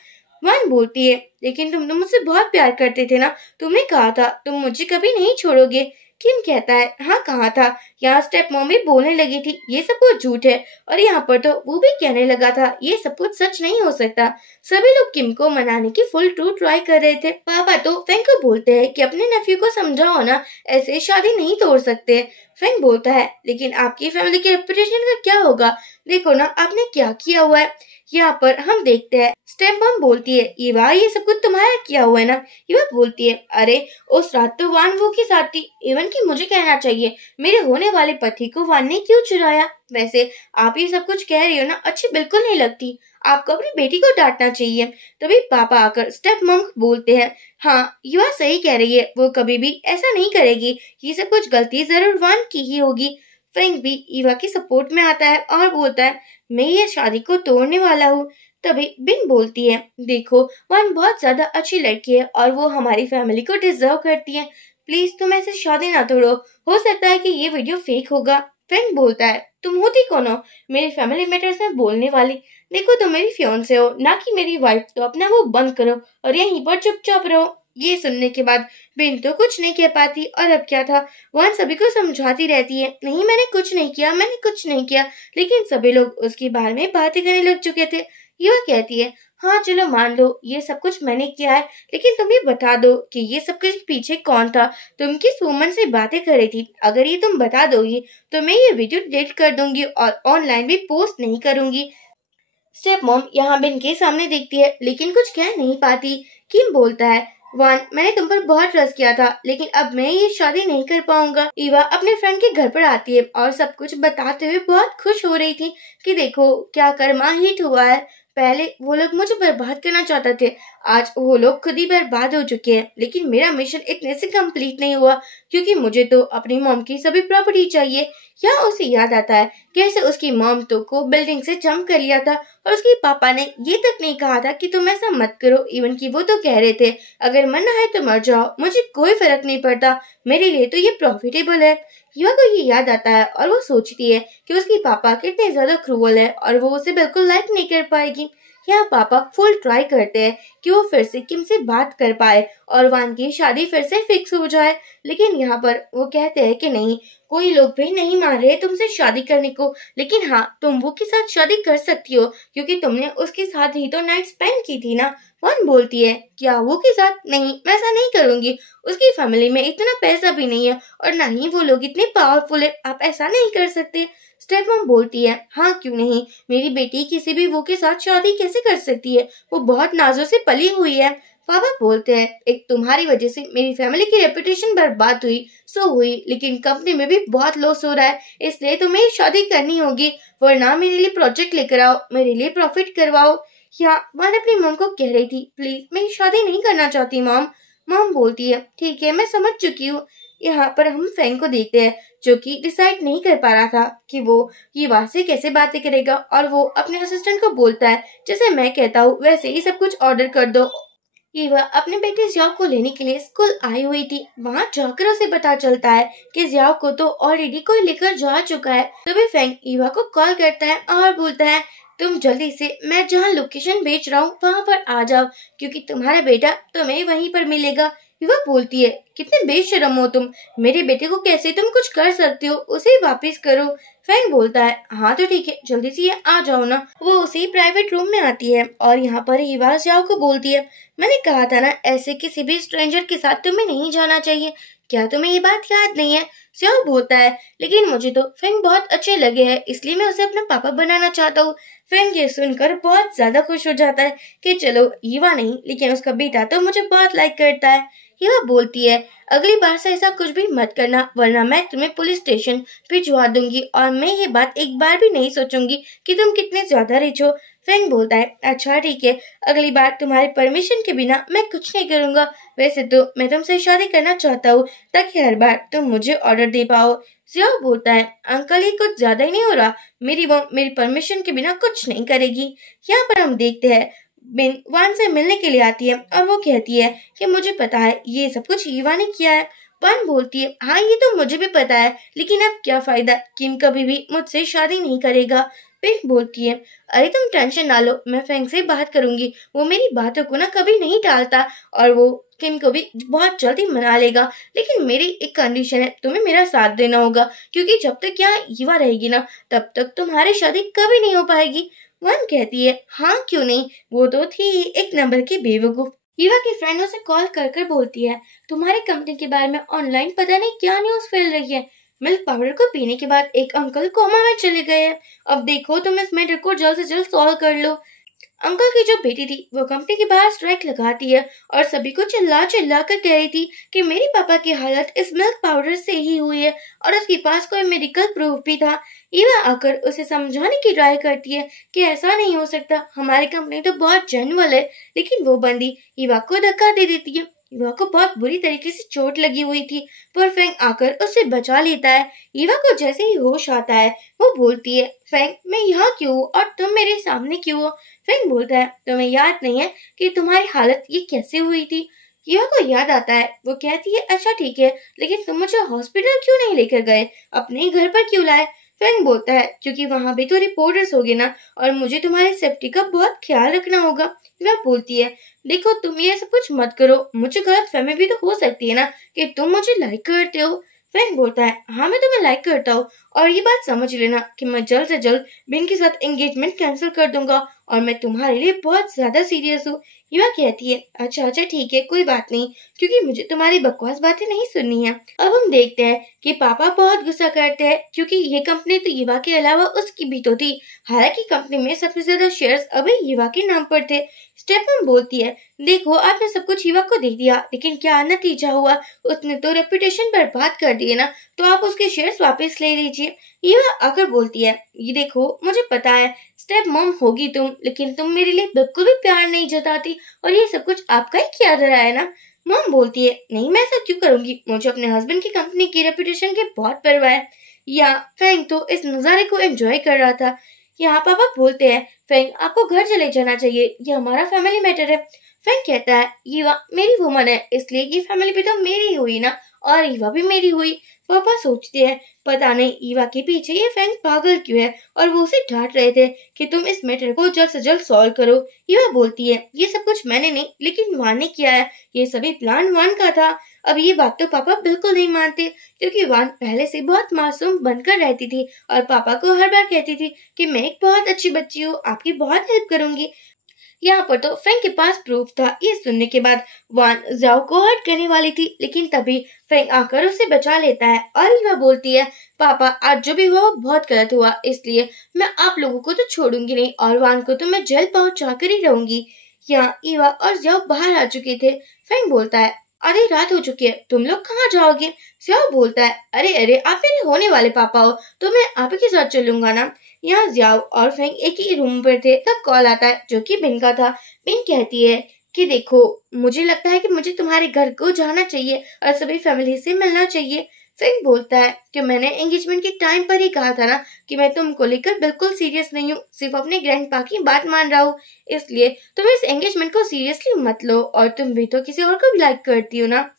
वान बोलती है, लेकिन तुम तो मुझसे बहुत प्यार करते थे ना, तुमने कहा था तुम मुझे कभी नहीं छोड़ोगे। किम कहता है, हाँ कहा था। यहाँ स्टेप मॉम भी बोलने लगी थी ये सब कुछ झूठ है, और यहाँ पर तो वो भी कहने लगा था ये सब कुछ सच नहीं हो सकता। सभी लोग किम को मनाने की फुल टू ट्राई कर रहे थे। पापा तो फैंग को बोलते हैं कि अपने नेफ्यू को समझाओ ना, ऐसे शादी नहीं तोड़ सकते। फैंग बोलता है, लेकिन आपकी फैमिली के रेपुटेशन का क्या होगा? देखो ना आपने क्या किया हुआ है। यहाँ पर हम देखते हैं स्टेप मॉम बोलती है, ईवा ये सब कुछ तुम्हारा किया हुआ है ना। ईवा बोलती है, अरे उस रात तो वान वो के साथ थी, इवन कि मुझे कहना चाहिए मेरे होने वाले पति को वान ने क्यों चुराया। वैसे आप ये सब कुछ कह रही हो ना, अच्छी बिल्कुल नहीं लगती, आपको अपनी बेटी को डांटना चाहिए। तभी पापा आकर स्टेप मॉम बोलते हैं, हाँ युवा सही कह रही है, वो कभी भी ऐसा नहीं करेगी, ये सब कुछ गलती जरूर वान की ही होगी। फ्रैंक भी ईवा की सपोर्ट में आता है और बोलता है, मैं ये शादी को तोड़ने वाला हूँ। तभी बिन बोलती है, देखो वान बहुत ज्यादा अच्छी लड़की है और वो हमारी फैमिली को डिजर्व करती है, प्लीज तुम ऐसे शादी ना तोड़ो, हो सकता है कि ये वीडियो फेक होगा। फ्रैंक बोलता है, तुम होती कौन हो मेरी फैमिली मैटर्स में बोलने वाली, देखो तुम मेरी फियांसे हो ना कि मेरी वाइफ, तो अपना वो बंद करो और यहीं पर चुपचाप रहो। ये सुनने के बाद बिन तो कुछ नहीं कह पाती और अब क्या था, वहां सभी को समझाती रहती है, नहीं मैंने कुछ नहीं किया, मैंने कुछ नहीं किया, लेकिन सभी लोग उसके बारे में बातें करने लग चुके थे। युवा कहती है, हाँ चलो मान लो ये सब कुछ मैंने किया है, लेकिन तुम ये बता दो कि ये सब कुछ पीछे कौन था, तुम किस वुमन से बातें कर रही थी। अगर ये तुम बता दोगी तो मैं ये वीडियो डिलीट कर दूंगी और ऑनलाइन भी पोस्ट नहीं करूंगी। स्टेप मॉम यहाँ बिन के सामने देखती है लेकिन कुछ कह नहीं पाती। किम बोलता है, वान मैंने तुम पर बहुत ट्रस्ट किया था, लेकिन अब मैं ये शादी नहीं कर पाऊंगा। ईवा अपने फ्रेंड के घर पर आती है और सब कुछ बताते हुए बहुत खुश हो रही थी कि देखो क्या कर्मा हिट हुआ है, पहले वो लोग मुझे बर्बाद करना चाहते थे, आज वो लोग खुद ही बर्बाद हो चुके हैं, लेकिन मेरा मिशन इतने से कंप्लीट नहीं हुआ क्योंकि मुझे तो अपनी मॉम की सभी प्रॉपर्टी चाहिए। यहाँ उसे याद आता है कैसे उसकी मॉम तो को बिल्डिंग से जंप कर लिया था और उसके पापा ने ये तक नहीं कहा था कि तुम ऐसा मत करो, इवन कि वो तो कह रहे थे अगर मन है तो मर जाओ, मुझे कोई फर्क नहीं पड़ता, मेरे लिए तो ये प्रॉफिटेबल है। युवा को ये याद आता है और वो सोचती है कि उसके पापा कितने ज्यादा क्रूअल है और वो उसे बिल्कुल लाइक नहीं कर पाएगी। यहाँ पापा फुल ट्राई करते हैं कि वो फिर से किम से बात कर पाए और वान की शादी फिर से फिक्स हो जाए, लेकिन यहाँ पर वो कहते हैं कि नहीं, कोई लोग भी नहीं मान रहे तुमसे शादी करने को, लेकिन हाँ तुम वो के साथ शादी कर सकती हो क्योंकि तुमने उसके साथ ही तो नाइट स्पेंड की थी ना। वान बोलती है, क्या वो के साथ? नहीं मैं ऐसा नहीं करूंगी, उसकी फैमिली में इतना पैसा भी नहीं है और ना ही वो लोग इतने पावरफुल है, आप ऐसा नहीं कर सकते। स्टेप मॉम बोलती है, हाँ क्यों नहीं, मेरी बेटी किसी भी वो के साथ शादी कैसे कर सकती है, वो बहुत नाजों से पली हुई है। पापा बोलते हैं, एक तुम्हारी वजह से मेरी फैमिली की रेपुटेशन बर्बाद हुई सो हुई, लेकिन कंपनी में भी बहुत लॉस हो रहा है, इसलिए तुम्हें शादी करनी होगी, वरना मेरे लिए प्रोजेक्ट लेकर आओ, मेरे लिए प्रॉफिट करवाओ। या वन अपनी मॉम को कह रही थी, प्लीज मैं शादी नहीं करना चाहती मॉम। मॉम बोलती है, ठीक है मैं समझ चुकी हूँ। यहाँ पर हम फैंग को देखते हैं जो कि डिसाइड नहीं कर पा रहा था कि वो ये बात से कैसे बातें करेगा और वो अपने असिस्टेंट को बोलता है, जैसे मैं कहता हूँ वैसे ही सब कुछ ऑर्डर कर दो। ईवा अपने बेटे जियाओ को लेने के लिए स्कूल आई हुई थी, वहाँ जाकर उसे पता चलता है कि जियाओ को तो ऑलरेडी कोई लेकर जा चुका है। तभी फैंग ईवा को कॉल करता है और बोलता है, तुम जल्दी से मैं जहाँ लोकेशन भेज रहा हूँ वहाँ पर आ जाओ क्योंकि तुम्हारा बेटा तुम्हें वहीं पर मिलेगा। ईवा बोलती है, कितने बेशर्म हो तुम, मेरे बेटे को कैसे तुम कुछ कर सकते हो, उसे वापस करो। फैंग बोलता है, हाँ तो ठीक है जल्दी से ये आ जाओ ना। वो उसी प्राइवेट रूम में आती है और यहाँ पर ईवा जियाओ को बोलती है, मैंने कहा था ना ऐसे किसी भी स्ट्रेंजर के साथ तुम्हें नहीं जाना चाहिए, क्या तुम्हें ये बात याद नहीं है? जियाओ बोलता है, लेकिन मुझे तो फैंग बहुत अच्छे लगे हैं इसलिए मैं उसे अपना पापा बनाना चाहता हूँ। फैंग ये सुनकर बहुत ज्यादा खुश हो जाता है कि चलो ईवा नहीं लेकिन उसका बेटा तो मुझे बहुत लाइक करता है। ईवा बोलती है, अगली बार से ऐसा कुछ भी मत करना वरना मैं तुम्हें पुलिस स्टेशन भिजवा दूंगी और मैं ये बात एक बार भी नहीं सोचूंगी कि तुम कितने ज्यादा रिच हो। फैंग बोलता है, अच्छा ठीक है, अगली बार तुम्हारे परमिशन के बिना मैं कुछ नहीं करूंगा, वैसे तो मैं तुमसे शादी करना चाहता हूँ ताकि हर बार तुम मुझे ऑर्डर दे पाओ। जियाओ बोलता है, अंकल ये कुछ ज्यादा ही नहीं हो रहा, मेरी वो मेरी परमिशन के बिना कुछ नहीं करेगी। यहाँ पर हम देखते हैं बिन वान से मिलने के लिए आती है और वो कहती है कि मुझे पता है ये सब कुछ ईवा ने किया है। वान बोलती है, हाँ ये तो मुझे भी पता है, लेकिन अब क्या फायदा, किम कभी भी मुझसे शादी नहीं करेगा। बिन बोलती है, अरे तुम टेंशन ना लो, मैं फैंग से बात करूंगी, वो मेरी बातों को ना कभी नहीं टालता और वो किम को भी बहुत जल्दी मना लेगा, लेकिन मेरी एक कंडीशन है, तुम्हें मेरा साथ देना होगा क्योंकि जब तक यहाँ ईवा रहेगी ना तब तक तुम्हारी शादी कभी नहीं हो पाएगी। वन कहती है, हाँ क्यों नहीं, वो तो थी ही एक नंबर की बेवकूफ। ईवा की फ्रेंड उसे कॉल कर कर बोलती है, तुम्हारी कंपनी के बारे में ऑनलाइन पता नहीं क्या न्यूज फैल रही है, मिल्क पाउडर को पीने के बाद एक अंकल कोमा में चले गए हैं। अब देखो तुम इस मैटर को जल्द से जल्द सॉल्व कर लो। अंकल की जो बेटी थी वो कंपनी के बाहर स्ट्राइक लगाती है और सभी को चिल्ला चिल्ला कर कह रही थी कि मेरे पापा की हालत इस मिल्क पाउडर से ही हुई है और उसके पास कोई मेडिकल प्रूफ भी था। ईवा आकर उसे समझाने की ट्राई करती है कि ऐसा नहीं हो सकता, हमारी कंपनी तो बहुत जेन्युइन है, लेकिन वो बंदी ईवा को धक्का दे देती है। ईवा को बहुत बुरी तरीके से चोट लगी हुई थी पर फेंग आकर उसे बचा लेता है। ईवा को जैसे ही होश आता है वो बोलती है, फेंग मैं यहाँ क्यों हूँ और तुम मेरे सामने क्यों हो? फेंग बोलता है, तुम्हें याद नहीं है कि तुम्हारी हालत ये कैसे हुई थी? ईवा को याद आता है। वो कहती है, अच्छा ठीक है, लेकिन तुम मुझे हॉस्पिटल क्यों नहीं लेकर गए, अपने ही घर पर क्यों लाए? फेंग बोलता है, क्योंकि वहाँ भी तो रिपोर्टर्स होगे ना और मुझे तुम्हारी सेफ्टी का बहुत ख्याल रखना होगा। ईवा बोलती है, देखो तुम ये सब कुछ मत करो, मुझे गलतफहमी भी तो हो सकती है ना कि तुम मुझे लाइक करते हो। फेंग बोलता है, हाँ मैं तुम्हें लाइक करता हूँ और ये बात समझ लेना कि मैं जल्द से जल्द बिन के साथ एंगेजमेंट कैंसिल कर दूंगा और मैं तुम्हारे लिए बहुत ज्यादा सीरियस हूँ। ईवा कहती है, अच्छा अच्छा ठीक है, कोई बात नहीं, क्योंकि मुझे तुम्हारी बकवास बातें नहीं सुननी है। अब हम देखते हैं कि पापा बहुत गुस्सा करते हैं क्योंकि ये कंपनी तो ईवा के अलावा उसकी भी तो थी। हालांकि कंपनी में सबसे ज्यादा शेयर्स अभी ईवा के नाम पर थे। स्टेफन बोलती है, देखो आपने सब कुछ ईवा को दे दिया, लेकिन क्या नतीजा हुआ? उसने तो रेपुटेशन बर्बाद कर दी है ना, तो आप उसके शेयर्स वापस ले लीजिए। ईवा आकर बोलती है, ये देखो मुझे पता है स्टेप मॉम होगी तुम, लेकिन तुम मेरे लिए बिल्कुल भी प्यार नहीं जताती और ये सब कुछ आपका ही किया जा रहा है ना। मॉम बोलती है, नहीं मैं ऐसा क्यों करूंगी, मुझे अपने हस्बैंड की कंपनी की रेपुटेशन की बहुत परवाह है। या फेंग तो इस नजारे को एंजॉय कर रहा था। यहाँ पापा बोलते हैं, फेंग आपको घर चले जाना चाहिए, ये हमारा फैमिली मैटर है। फेंग कहता है, ईवा मेरी वुमन है, इसलिए ये फैमिली भी तो मेरी हुई ना और ईवा भी मेरी हुई। पापा सोचते हैं, पता नहीं ईवा के पीछे ये फेंग पागल क्यों है और वो उसे डांट रहे थे कि तुम इस मैटर को जल्द से जल्द सॉल्व करो। ईवा बोलती है, ये सब कुछ मैंने नहीं लेकिन वान ने किया है, ये सभी प्लान वान का था। अब ये बात तो पापा बिल्कुल नहीं मानते क्योंकि वान पहले से बहुत मासूम बनकर रहती थी और पापा को हर बार कहती थी कि मैं एक बहुत अच्छी बच्ची हूँ, आपकी बहुत हेल्प करूंगी। यहाँ पर तो फेंग के पास प्रूफ था। ये सुनने के बाद वान जाओ को हर्ट करने वाली थी, लेकिन तभी फेंग आकर उसे बचा लेता है और ईवा बोलती है, पापा आज जो भी हुआ वो बहुत गलत हुआ, इसलिए मैं आप लोगों को तो छोड़ूंगी नहीं और वान को तो मैं जेल पहुंचा कर ही रहूंगी। यहाँ ईवा और जाओ बाहर आ चुके थे। फेंग बोलता है, आधी रात हो चुकी है, तुम लोग कहाँ जाओगे? ज्याओ बोलता है, अरे अरे आप मेरे होने वाले पापा हो तो मैं आपके साथ चलूंगा ना। यहाँ जियाओ और फेंग एक ही रूम पर थे तब कॉल आता है जो कि बिन का था। बिन कहती है कि देखो मुझे लगता है कि मुझे तुम्हारे घर को जाना चाहिए और सभी फैमिली से मिलना चाहिए। फेंग बोलता है कि मैंने एंगेजमेंट के टाइम पर ही कहा था ना कि मैं तुमको लेकर बिल्कुल सीरियस नहीं हूँ, सिर्फ अपने ग्रैंडपा की बात मान रहा हूँ, इसलिए तुम इस एंगेजमेंट को सीरियसली मत लो और तुम भी तो किसी और को भी लाइक करती हो ना।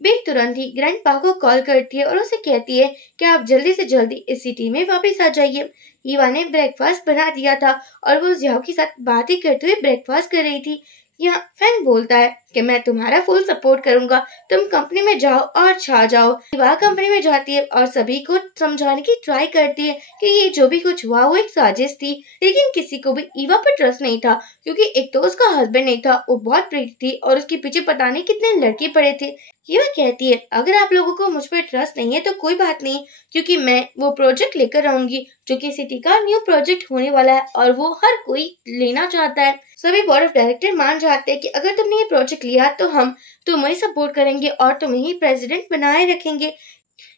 बिन तुरंत ही ग्रैंडपा को कॉल करती है और उसे कहती है कि आप जल्दी से जल्दी इस सिटी में वापस आ जाइए। ईवा ने ब्रेकफास्ट बना दिया था और वो जियाओ के साथ बातें करते हुए ब्रेकफास्ट कर रही थी। यहाँ फैंग बोलता है कि मैं तुम्हारा फुल सपोर्ट करूंगा, तुम कंपनी में जाओ और छा जाओ। ईवा कंपनी में जाती है और सभी को समझाने की ट्राई करती है कि ये जो भी कुछ हुआ वो एक साजिश थी, लेकिन किसी को भी ईवा पर ट्रस्ट नहीं था क्योंकि एक तो उसका हस्बैंड नहीं था, वो बहुत प्रीति थी और उसके पीछे पता नहीं कितने लड़के पड़े थे। ईवा कहती है, अगर आप लोगों को मुझ पर ट्रस्ट नहीं है तो कोई बात नहीं, क्योंकि मैं वो प्रोजेक्ट लेकर आऊंगी जो कि सिटी का न्यू प्रोजेक्ट होने वाला है और वो हर कोई लेना चाहता है। सभी बोर्ड ऑफ डायरेक्टर मान जाते हैं कि अगर तुमने ये प्रोजेक्ट लिया तो हम तुम्हें सपोर्ट करेंगे और तुम्हें ही प्रेसिडेंट बनाए रखेंगे।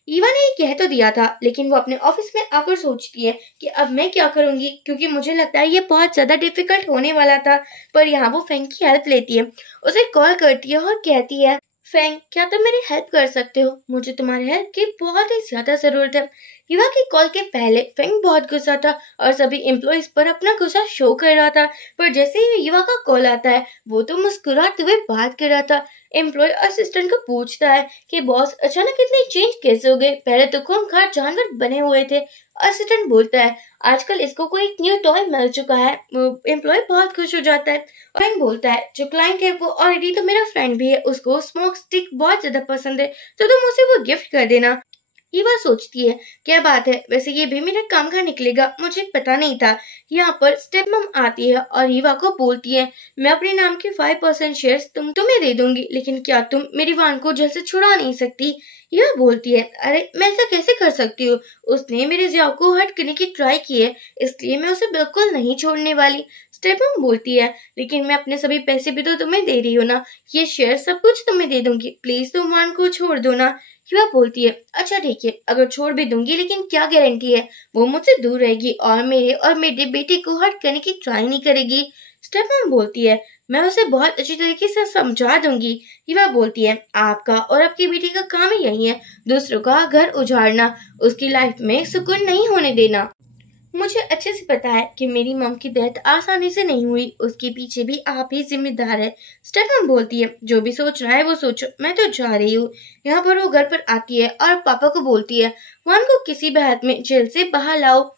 ईवा ने ये कह तो दिया था लेकिन वो अपने ऑफिस में आकर सोचती है कि अब मैं क्या करूंगी, क्योंकि मुझे लगता है ये बहुत ज्यादा डिफिकल्ट होने वाला था। पर यहाँ वो फेंग की हेल्प लेती है, उसे कॉल करती है और कहती है, फेंग क्या तुम मेरी हेल्प कर सकते हो, मुझे तुम्हारी हेल्प की बहुत ही ज्यादा जरूरत है। ईवा की कॉल के पहले फेंग बहुत गुस्सा था और सभी एम्प्लॉइज पर अपना गुस्सा शो कर रहा था, पर जैसे ही ईवा का कॉल आता है वो तो मुस्कुराते हुए बात कर रहा था। एम्प्लॉय असिस्टेंट को पूछता है कि बॉस अचानक इतने चेंज कैसे हो गए, पहले तो खूंखार जानवर बने हुए थे। असिस्टेंट बोलता है, आजकल इसको कोई एक न्यू टॉय मिल चुका है। एम्प्लॉय बहुत खुश हो जाता है। फ्रेंक बोलता है, जो क्लाइंट है वो ऑलरेडी तो मेरा फ्रेंड भी है, उसको स्मोक स्टिक बहुत ज्यादा पसंद है तो तुम उसे वो गिफ्ट कर देना। ईवा सोचती है क्या बात है, वैसे ये भी मेरे काम का निकलेगा, मुझे पता नहीं था। यहाँ पर स्टेप मम आती है और ईवा को बोलती है मैं अपने नाम के 5% शेयर्स तुम्हें दे दूंगी, लेकिन क्या तुम मेरी वान को जेल से छुड़ा नहीं सकती। ईवा बोलती है अरे मैं ऐसा कैसे कर सकती हूँ, उसने मेरे जाओ को हट करने की ट्राई की है, इसलिए मैं उसे बिल्कुल नहीं छोड़ने वाली। स्टेप मम बोलती है लेकिन मैं अपने सभी पैसे भी तो तुम्हें दे रही हूँ ना, ये शेयर सब कुछ तुम्हें दे दूंगी, प्लीज तुम वान को छोड़ दो ना। युवा बोलती है अच्छा ठीक है, अगर छोड़ भी दूंगी लेकिन क्या गारंटी है वो मुझसे दूर रहेगी और मेरे बेटे को हर्ट करने की ट्राई नहीं करेगी। स्टेफन बोलती है मैं उसे बहुत अच्छी तरीके से समझा दूंगी। युवा बोलती है आपका और आपकी बेटी का काम ही यही है, दूसरों का घर उजाड़ना, उसकी लाइफ में सुकून नहीं होने देना। मुझे अच्छे से पता है कि मेरी मॉम की डेथ आसानी से नहीं हुई, उसके पीछे भी आप ही जिम्मेदार है। स्टेफन बोलती है जो भी सोचना है वो सोचो, मैं तो जा रही हूँ। यहाँ पर वो घर पर आती है और पापा को बोलती है वान को किसी भी हालत में जेल से बाहर लाओ।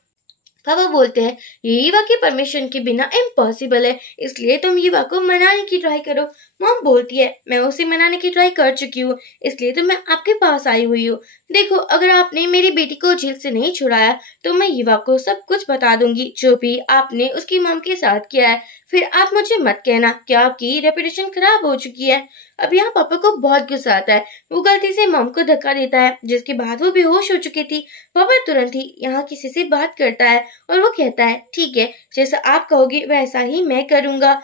पापा बोलते हैं ये ईवा की परमिशन के बिना इम्पॉसिबल है, इसलिए तुम ईवा को मनाने की ट्राई करो। मॉम बोलती है मैं उसे मनाने की ट्राई कर चुकी हूँ, इसलिए तो मैं आपके पास आई हुई हूँ। देखो अगर आपने मेरी बेटी को जेल से नहीं छुड़ाया तो मैं ईवा को सब कुछ बता दूंगी, जो भी आपने उसकी मॉम के साथ किया है। फिर आप मुझे मत कहना कि आपकी रेपुटेशन खराब हो चुकी है। अब यहाँ पापा को बहुत गुस्सा आता है, वो गलती से मॉम को धक्का देता है, जिसके बाद वो बेहोश हो चुकी थी। पापा तुरंत ही यहाँ किसी से बात करता है और वो कहता है ठीक है, जैसा आप कहोगे वैसा ही मैं करूंगा।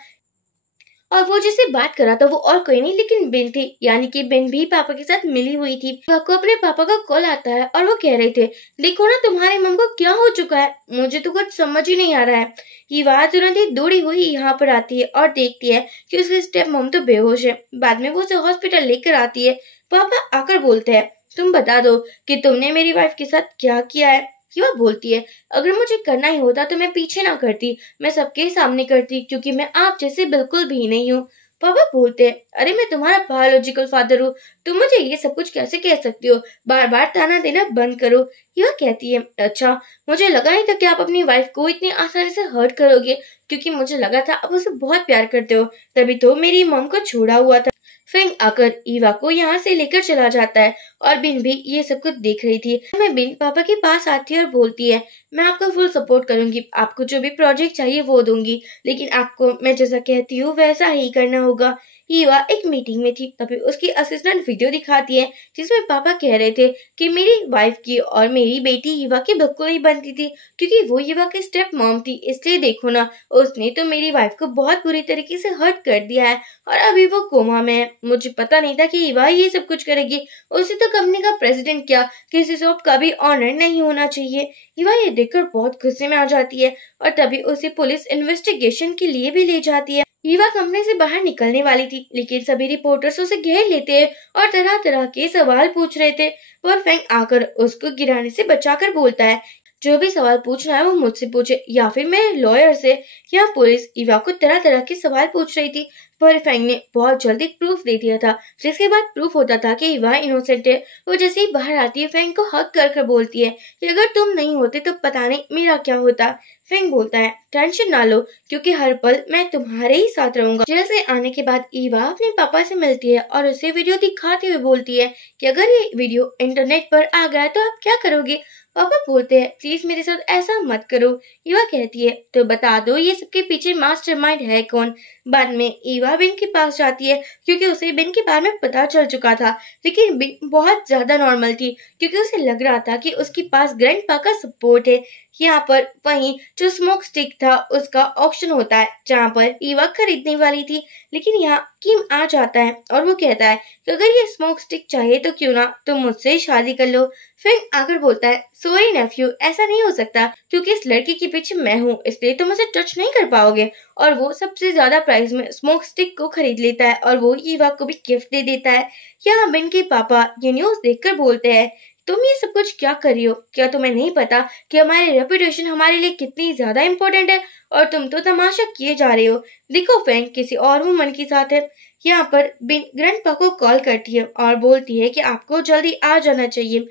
और वो जिसे बात करा था वो और कोई नहीं लेकिन बिन थी, यानी कि बिन भी पापा के साथ मिली हुई थी। को अपने पापा का कॉल आता है और वो कह रहे थे देखो ना तुम्हारी मम को क्या हो चुका है, मुझे तो कुछ समझ ही नहीं आ रहा है। ये बात तुरंत ही दौड़ी हुई यहाँ पर आती है और देखती है कि उसकी स्टेप मम तो बेहोश है। बाद में वो उसे हॉस्पिटल लेकर आती है। पापा आकर बोलते हैं तुम बता दो कि तुमने मेरी वाइफ के साथ क्या किया है। युवा बोलती है अगर मुझे करना ही होता तो मैं पीछे ना करती, मैं सबके सामने करती, क्योंकि मैं आप जैसे बिल्कुल भी नहीं हूँ। पापा बोलते हैं अरे मैं तुम्हारा बायोलॉजिकल फादर हूँ, तुम मुझे ये सब कुछ कैसे कह सकती हो, बार बार ताना देना बंद करो। युवा कहती है अच्छा मुझे लगा नहीं था कि आप अपनी वाइफ को इतनी आसानी से हर्ट करोगे, क्योंकि मुझे लगा था आप उसे बहुत प्यार करते हो, तभी तो मेरी मॉम को छोड़ा हुआ था। फेंग आकर ईवा को यहाँ से लेकर चला जाता है और बिन भी ये सब कुछ देख रही थी। मैं बिन पापा के पास आती है और बोलती है मैं आपका फुल सपोर्ट करूंगी, आपको जो भी प्रोजेक्ट चाहिए वो दूंगी, लेकिन आपको मैं जैसा कहती हूँ वैसा ही करना होगा। ईवा एक मीटिंग में थी, तभी उसकी असिस्टेंट वीडियो दिखाती है जिसमें पापा कह रहे थे कि मेरी वाइफ की और मेरी बेटी ईवा की बिल्कुल नहीं बनती थी, क्योंकि वो ईवा की स्टेप मॉम थी, इसलिए देखो ना उसने तो मेरी वाइफ को बहुत बुरी तरीके से हर्ट कर दिया है और अभी वो कोमा में है। मुझे पता नहीं था कि ईवा ये सब कुछ करेगी, उसे तो कंपनी का प्रेसिडेंट क्या किसी शॉप का भी ऑनर नहीं होना चाहिए। ईवा ये देखकर बहुत गुस्से में आ जाती है और तभी उसे पुलिस इन्वेस्टिगेशन के लिए भी ले जाती है। ईवा कंपनी से बाहर निकलने वाली थी, लेकिन सभी रिपोर्टर्स उसे घेर लेते हैं और तरह तरह के सवाल पूछ रहे थे, पर फेंग आकर उसको गिराने से बचाकर बोलता है जो भी सवाल पूछना है वो मुझसे पूछे या फिर मेरे लॉयर से। यहाँ पुलिस ईवा को तरह तरह के सवाल पूछ रही थी, पर फेंग ने बहुत जल्दी प्रूफ दे दिया था, जिसके बाद प्रूफ होता था कि ईवा इनोसेंट है। वो जैसे ही बाहर आती है फेंग को हक कर कर बोलती है कि अगर तुम नहीं होते तो पता नहीं मेरा क्या होता। फेंग बोलता है टेंशन ना लो, क्योंकि हर पल मैं तुम्हारे ही साथ रहूंगा। जेल से आने के बाद ईवा अपने पापा से मिलती है और उसे वीडियो दिखाते हुए बोलती है कि अगर ये वीडियो इंटरनेट पर आ गया तो आप क्या करोगे। पापा बोलते हैं प्लीज मेरे साथ ऐसा मत करो। ईवा कहती है तो बता दो ये सबके पीछे मास्टरमाइंड है कौन। बाद में ईवा बिन के पास जाती है, क्योंकि उसे बिन के बारे में पता चल चुका था, लेकिन बिन बहुत ज्यादा नॉर्मल थी, क्योंकि उसे लग रहा था कि उसके पास ग्रैंडपा का सपोर्ट है। यहाँ पर वहीं जो स्मोक स्टिक था उसका ऑक्शन होता है, जहाँ पर ईवा खरीदने वाली थी, लेकिन यहाँ किम आ जाता है और वो कहता है कि अगर ये स्मोक स्टिक चाहिए तो क्यों ना तुम मुझसे शादी कर लो। फिर आकर बोलता है सॉरी नेफ्यू, ऐसा नहीं हो सकता, क्योंकि इस लड़की के पीछे मैं हूँ, इसलिए तुम उसे टच नहीं कर पाओगे। और वो सबसे ज्यादा प्राइस में स्मोक स्टिक को खरीद लेता है और वो ईवा को भी गिफ्ट दे देता है। यहाँ बिन के पापा ये न्यूज देखकर बोलते हैं तुम ये सब कुछ क्या कर रही हो, क्या तुम्हें नहीं पता कि हमारी रेपुटेशन हमारे लिए कितनी ज्यादा इम्पोर्टेंट है, और तुम तो तमाशा किए जा रहे हो। देखो फेंग किसी और वुमन के साथ है। यहाँ पर बिन ग्रैंडपा को कॉल करती है और बोलती है कि आपको जल्दी आ जाना चाहिए।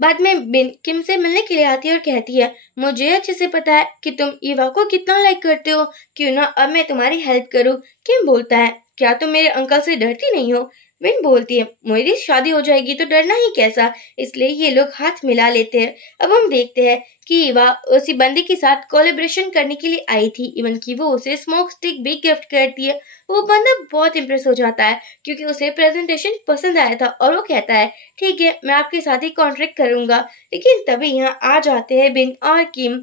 बाद में बिन किम से मिलने के लिए आती है और कहती है मुझे अच्छे से पता है कि तुम ईवा को कितना लाइक करते हो, क्यों ना अब मैं तुम्हारी हेल्प करूँ। किम बोलता है क्या तुम मेरे अंकल से डरती नहीं हो। विन बोलती है मेरी शादी हो जाएगी तो डरना ही कैसा, इसलिए ये लोग हाथ मिला लेते हैं। अब हम देखते हैं कि ईवा उसी बंदे के साथ कोलैबोरेशन करने के लिए आई थी, इवन कि वो उसे स्मोक स्टिक भी गिफ्ट करती है। वो बंदा बहुत इम्प्रेस हो जाता है क्योंकि उसे प्रेजेंटेशन पसंद आया था और वो कहता है ठीक है मैं आपके साथ ही कॉन्ट्रैक्ट करूंगा। लेकिन तभी यहाँ आ जाते हैं बिन और किम।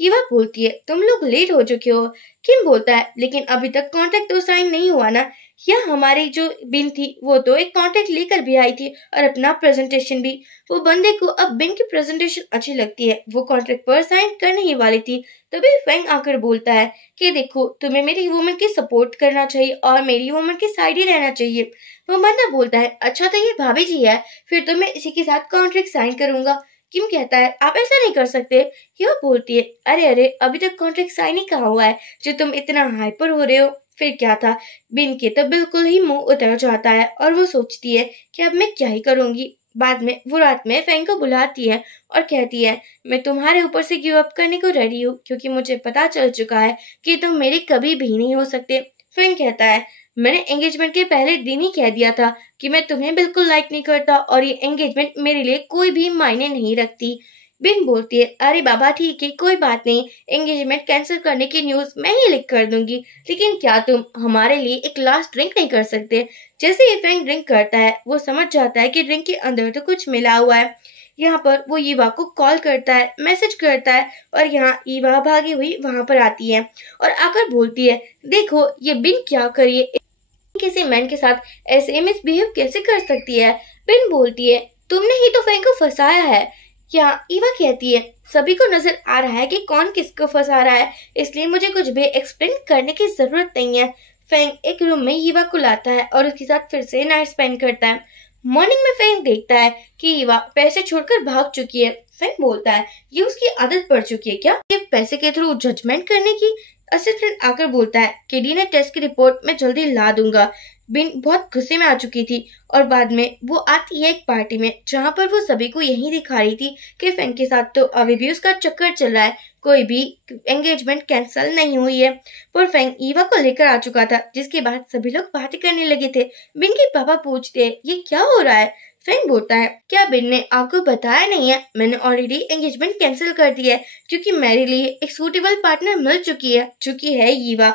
ईवा बोलती है तुम लोग लेट हो चुके हो। किम बोलता है लेकिन अभी तक कॉन्ट्रैक्ट तो साइन नहीं हुआ ना। या हमारी जो बिन थी वो तो एक कॉन्ट्रैक्ट लेकर भी आई थी और अपना प्रेजेंटेशन भी। वो बंदे को अब बिन की प्रेजेंटेशन अच्छी लगती है, वो कॉन्ट्रैक्ट पर साइन करने ही वाली थी। तभी फैंग आकर बोलता है कि देखो तुम्हें मेरी वुमन की सपोर्ट करना चाहिए और मेरी वुमन की साइड ही रहना चाहिए। वो बंदा बोलता है अच्छा तो ये भाभी जी है, फिर तो मैं इसी के साथ कॉन्ट्रैक्ट साइन करूंगा। किम कहता है आप ऐसा नहीं कर सकते। हिवा बोलती है अरे अरे अभी तक कॉन्ट्रैक्ट साइन ही कहा हुआ है जो तुम इतना हाइपर हो रहे हो। फिर क्या था, बिन के तो बिल्कुल ही मुंह उतर जाता है और वो सोचती है कि अब मैं क्या ही करूंगी। बाद में वो रात में फैंग को बुलाती है और कहती है मैं तुम्हारे ऊपर से गिव अप करने को रेडी हूँ क्योंकि मुझे पता चल चुका है कि तुम मेरे कभी भी नहीं हो सकते। फैंग कहता है मैंने एंगेजमेंट के पहले दिन ही कह दिया था कि मैं तुम्हें बिल्कुल लाइक नहीं करता और ये एंगेजमेंट मेरे लिए कोई भी मायने नहीं रखती। बिन बोलती है अरे बाबा ठीक है कोई बात नहीं, एंगेजमेंट कैंसिल करने की न्यूज मैं ही लिख कर दूंगी, लेकिन क्या तुम हमारे लिए एक लास्ट ड्रिंक नहीं कर सकते। जैसे ही फैंग ड्रिंक करता है वो समझ जाता है कि ड्रिंक के अंदर तो कुछ मिला हुआ है। यहाँ पर वो ईवा को कॉल करता है, मैसेज करता है और यहाँ ईवा भागी हुई वहां पर आती है और आकर बोलती है देखो ये बिन क्या करिए, किसी मैन के साथ ऐसे मिसबिहेव कैसे कर सकती है। बिन बोलती है तुमने ही तो फैंग को फंसाया है। क्या ईवा कहती है सभी को नजर आ रहा है कि कौन किसको फंसा रहा है, इसलिए मुझे कुछ भी एक्सप्लेन करने की जरूरत नहीं है। फैंग एक रूम में ईवा को लाता है और उसके साथ फिर से नाइट स्पेंड करता है। मॉर्निंग में फैंग देखता है कि ईवा पैसे छोड़कर भाग चुकी है। फैंग बोलता है ये उसकी आदत पड़ चुकी है क्या, ये पैसे के थ्रू जजमेंट करने की। असिस्टेंट आकर बोलता है कि डीएनए टेस्ट की रिपोर्ट मैं जल्दी ला दूंगा। बिन बहुत गुस्से में आ चुकी थी और बाद में वो आती है एक पार्टी में जहाँ पर वो सभी को यही दिखा रही थी कि फैंग के साथ तो अभी भी उसका चक्कर चल रहा है, कोई भी एंगेजमेंट कैंसिल नहीं हुई है। पर फैंग ईवा को लेकर आ चुका था, जिसके बाद सभी लोग बातें करने लगे थे। बिन के पापा पूछते हैं ये क्या हो रहा है। फैंग बोलता है क्या बिन ने आपको बताया नहीं है, मैंने ऑलरेडी एंगेजमेंट कैंसिल कर दिया है क्योंकि मेरे लिए एक सूटेबल पार्टनर मिल चुकी है ईवा।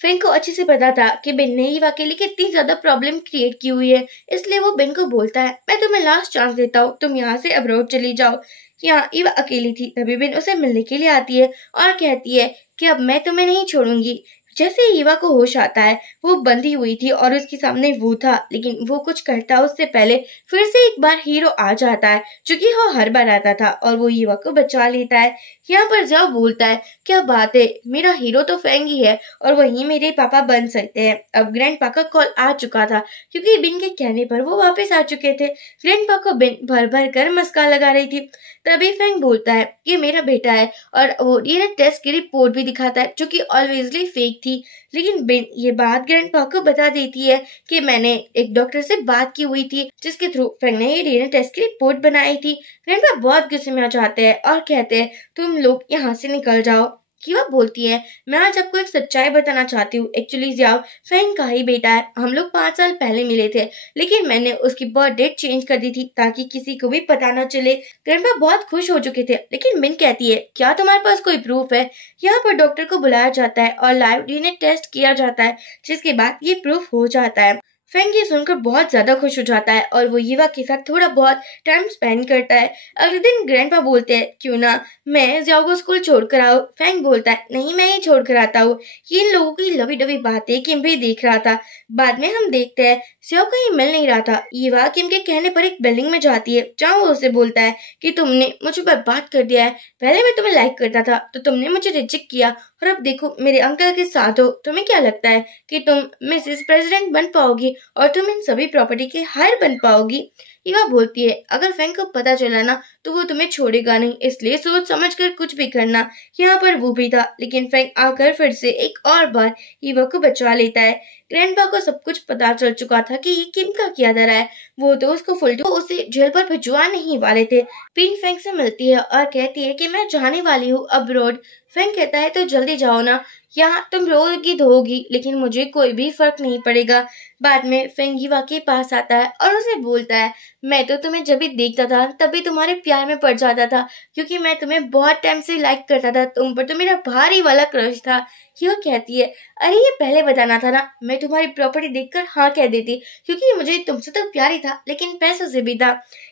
फैंग को अच्छे से पता था कि बिन ने ईवा के लिए कितनी ज्यादा प्रॉब्लम क्रिएट की हुई है, इसलिए वो बिन को बोलता है मैं तुम्हें लास्ट चांस देता हूँ, तुम यहाँ से अब्रॉड चली जाओ। यहाँ ईवा अकेली थी, तभी बिन उसे मिलने के लिए आती है और कहती है कि अब मैं तुम्हें नहीं छोड़ूंगी। जैसे ही ईवा को होश आता है वो बंधी हुई थी और उसके सामने वो था, लेकिन वो कुछ करता उससे पहले फिर से एक बार हीरो आ जाता है जो कि वो हर बार आता था और वो ईवा को बचा लेता है। यहाँ पर जाओ बोलता है क्या बात है, मेरा हीरो तो फैंग ही है और वही मेरे पापा बन सकते हैं। अब ग्रैंड पा का कॉल आ चुका था क्योंकि बिन के कहने पर वो वापस आ चुके थे। ग्रैंड पा को बिन भर भर कर मस्का लगा रही थी। तभी फैंग बोलता है ये मेरा बेटा है और वो डीएनए टेस्ट की रिपोर्ट भी दिखाता है जो कि ऑलवेजली फेक थी। लेकिन बिन ये बात ग्रैंडपा को बता देती है कि मैंने एक डॉक्टर से बात की हुई थी जिसके थ्रू फैंग ने ये डीएनए टेस्ट की रिपोर्ट बनाई थी। ग्रैंडपा बहुत गुस्से में आ जाते हैं और कहते हैं तुम लोग यहाँ से निकल जाओ। कीवा बोलती है मैं आज आपको एक सच्चाई बताना चाहती हूँ, एक्चुअली जियाओ फैंग का ही बेटा है। हम लोग 5 साल पहले मिले थे लेकिन मैंने उसकी बर्थ डेट चेंज कर दी थी ताकि किसी को भी पता न चले। ग्रैंडपा बहुत खुश हो चुके थे, लेकिन मिन कहती है क्या तुम्हारे पास कोई प्रूफ है। यहाँ पर डॉक्टर को बुलाया जाता है और लाइव डीएनए टेस्ट किया जाता है जिसके बाद ये प्रूफ हो जाता है। फैंग ये सुनकर बहुत ज्यादा खुश हो जाता है और वो ईवा के साथ थोड़ा बहुत टाइम स्पेंड करता है। अगले दिन ग्रैंडपा बोलते हैं क्यों ना मैं जियाओ को स्कूल छोड़कर आऊं। फैंग बोलता है नहीं मैं ही छोड़कर आता हूँ। ये इन लोगों की लवी डवी बातें किम भी देख रहा था। बाद में हम देखते हैं जियाओ कहीं मिल नहीं रहा था। ईवा किम के कहने पर एक बिल्डिंग में जाती है जहाँ वो उसे बोलता है कि तुमने मुझे बर्बाद कर दिया है, पहले मैं तुम्हें लाइक करता था तो तुमने मुझे रिजेक्ट किया और अब देखो मेरे अंकल के साथ हो। तुम्हें क्या लगता है कि तुम मिसेस प्रेसिडेंट बन पाओगी और तुम इन सभी प्रॉपर्टी के हायर बन पाओगी। ईवा बोलती है अगर फेंग को पता चला ना तो वो तुम्हें छोड़ेगा नहीं, इसलिए सोच समझ कर कुछ भी करना। यहाँ पर वो भी था, लेकिन फेंग आकर फिर से एक और बार ईवा को बचा लेता है। ग्रैंडपा को सब कुछ पता चल चुका था कि ये किम का किया जा रहा है। वो तो उसको फुलटू उसे जेल पर भिजवा नहीं वाले थे। पिन फेंग से मिलती है और कहती है कि मैं जाने वाली हूँ अब्रॉड। फेंग कहता है तो जल्दी जाओ ना, यहाँ तुम रोगी धोगी लेकिन मुझे कोई भी फर्क नहीं पड़ेगा। बाद में फेंग ईवा के पास आता है और उसे बोलता है मैं तो तुम्हें जब भी देखता था तभी तुम्हारे प्यार में पड़ जाता था, क्योंकि मैं तुम्हें बहुत टाइम से लाइक करता था, तुम पर तो मेरा भारी वाला क्रश था। हीवा कहती है अरे ये पहले बताना था ना, मैं तुम्हारी प्रॉपर्टी देखकर हाँ कह देती, क्योंकि मुझे तुमसे तो प्यार ही था लेकिन पैसों से भी था।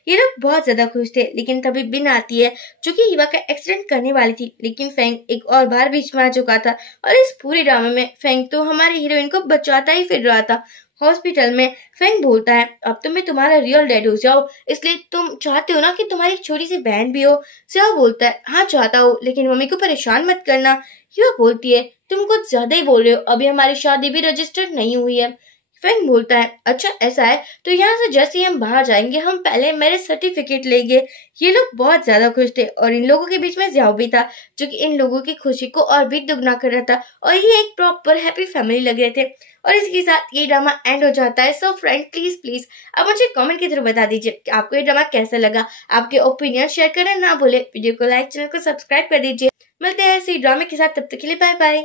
ये लोग बहुत ज्यादा खुश थे, लेकिन तभी बिन आती है जो कि हीवा का एक्सीडेंट करने वाली थी, लेकिन फेंग एक और बार बीच में आ चुका था और इस पूरे ड्रामे में फेंग तो हमारे हीरोइन को बचाता ही फिर रहा था। हॉस्पिटल में फेंग बोलता है अब तो मैं तुम्हारा रियल डैड हो जाओ, इसलिए तुम चाहते हो ना कि तुम्हारी छोटी सी बहन भी हो। सियाओ बोलता है हाँ चाहता हूँ, लेकिन मम्मी को परेशान मत करना। हीवा बोलती है तुम कुछ ज्यादा ही बोल रहे हो, अभी हमारी शादी भी रजिस्टर्ड नहीं हुई है। फेंग बोलता है अच्छा ऐसा है तो यहाँ से जैसे ही हम बाहर जाएंगे हम पहले मैरिज सर्टिफिकेट लेंगे। ये लोग बहुत ज्यादा खुश थे और इन लोगों के बीच में जियाओ भी था जो कि इन लोगों की खुशी को और भी दुगना कर रहा था और ये एक प्रॉपर हैप्पी फैमिली लग रहे थे। और इसके साथ ये ड्रामा एंड हो जाता है। सो फ्रेंड प्लीज प्लीज आप मुझे कमेंट के थ्रू बता दीजिए कि आपको ये ड्रामा कैसा लगा। आपके ओपिनियन शेयर करना ना भूले, वीडियो को लाइक, चैनल को सब्सक्राइब कर दीजिए। मिलते हैं ऐसे ड्रामे के साथ, तब तक के लिए बाय बाय।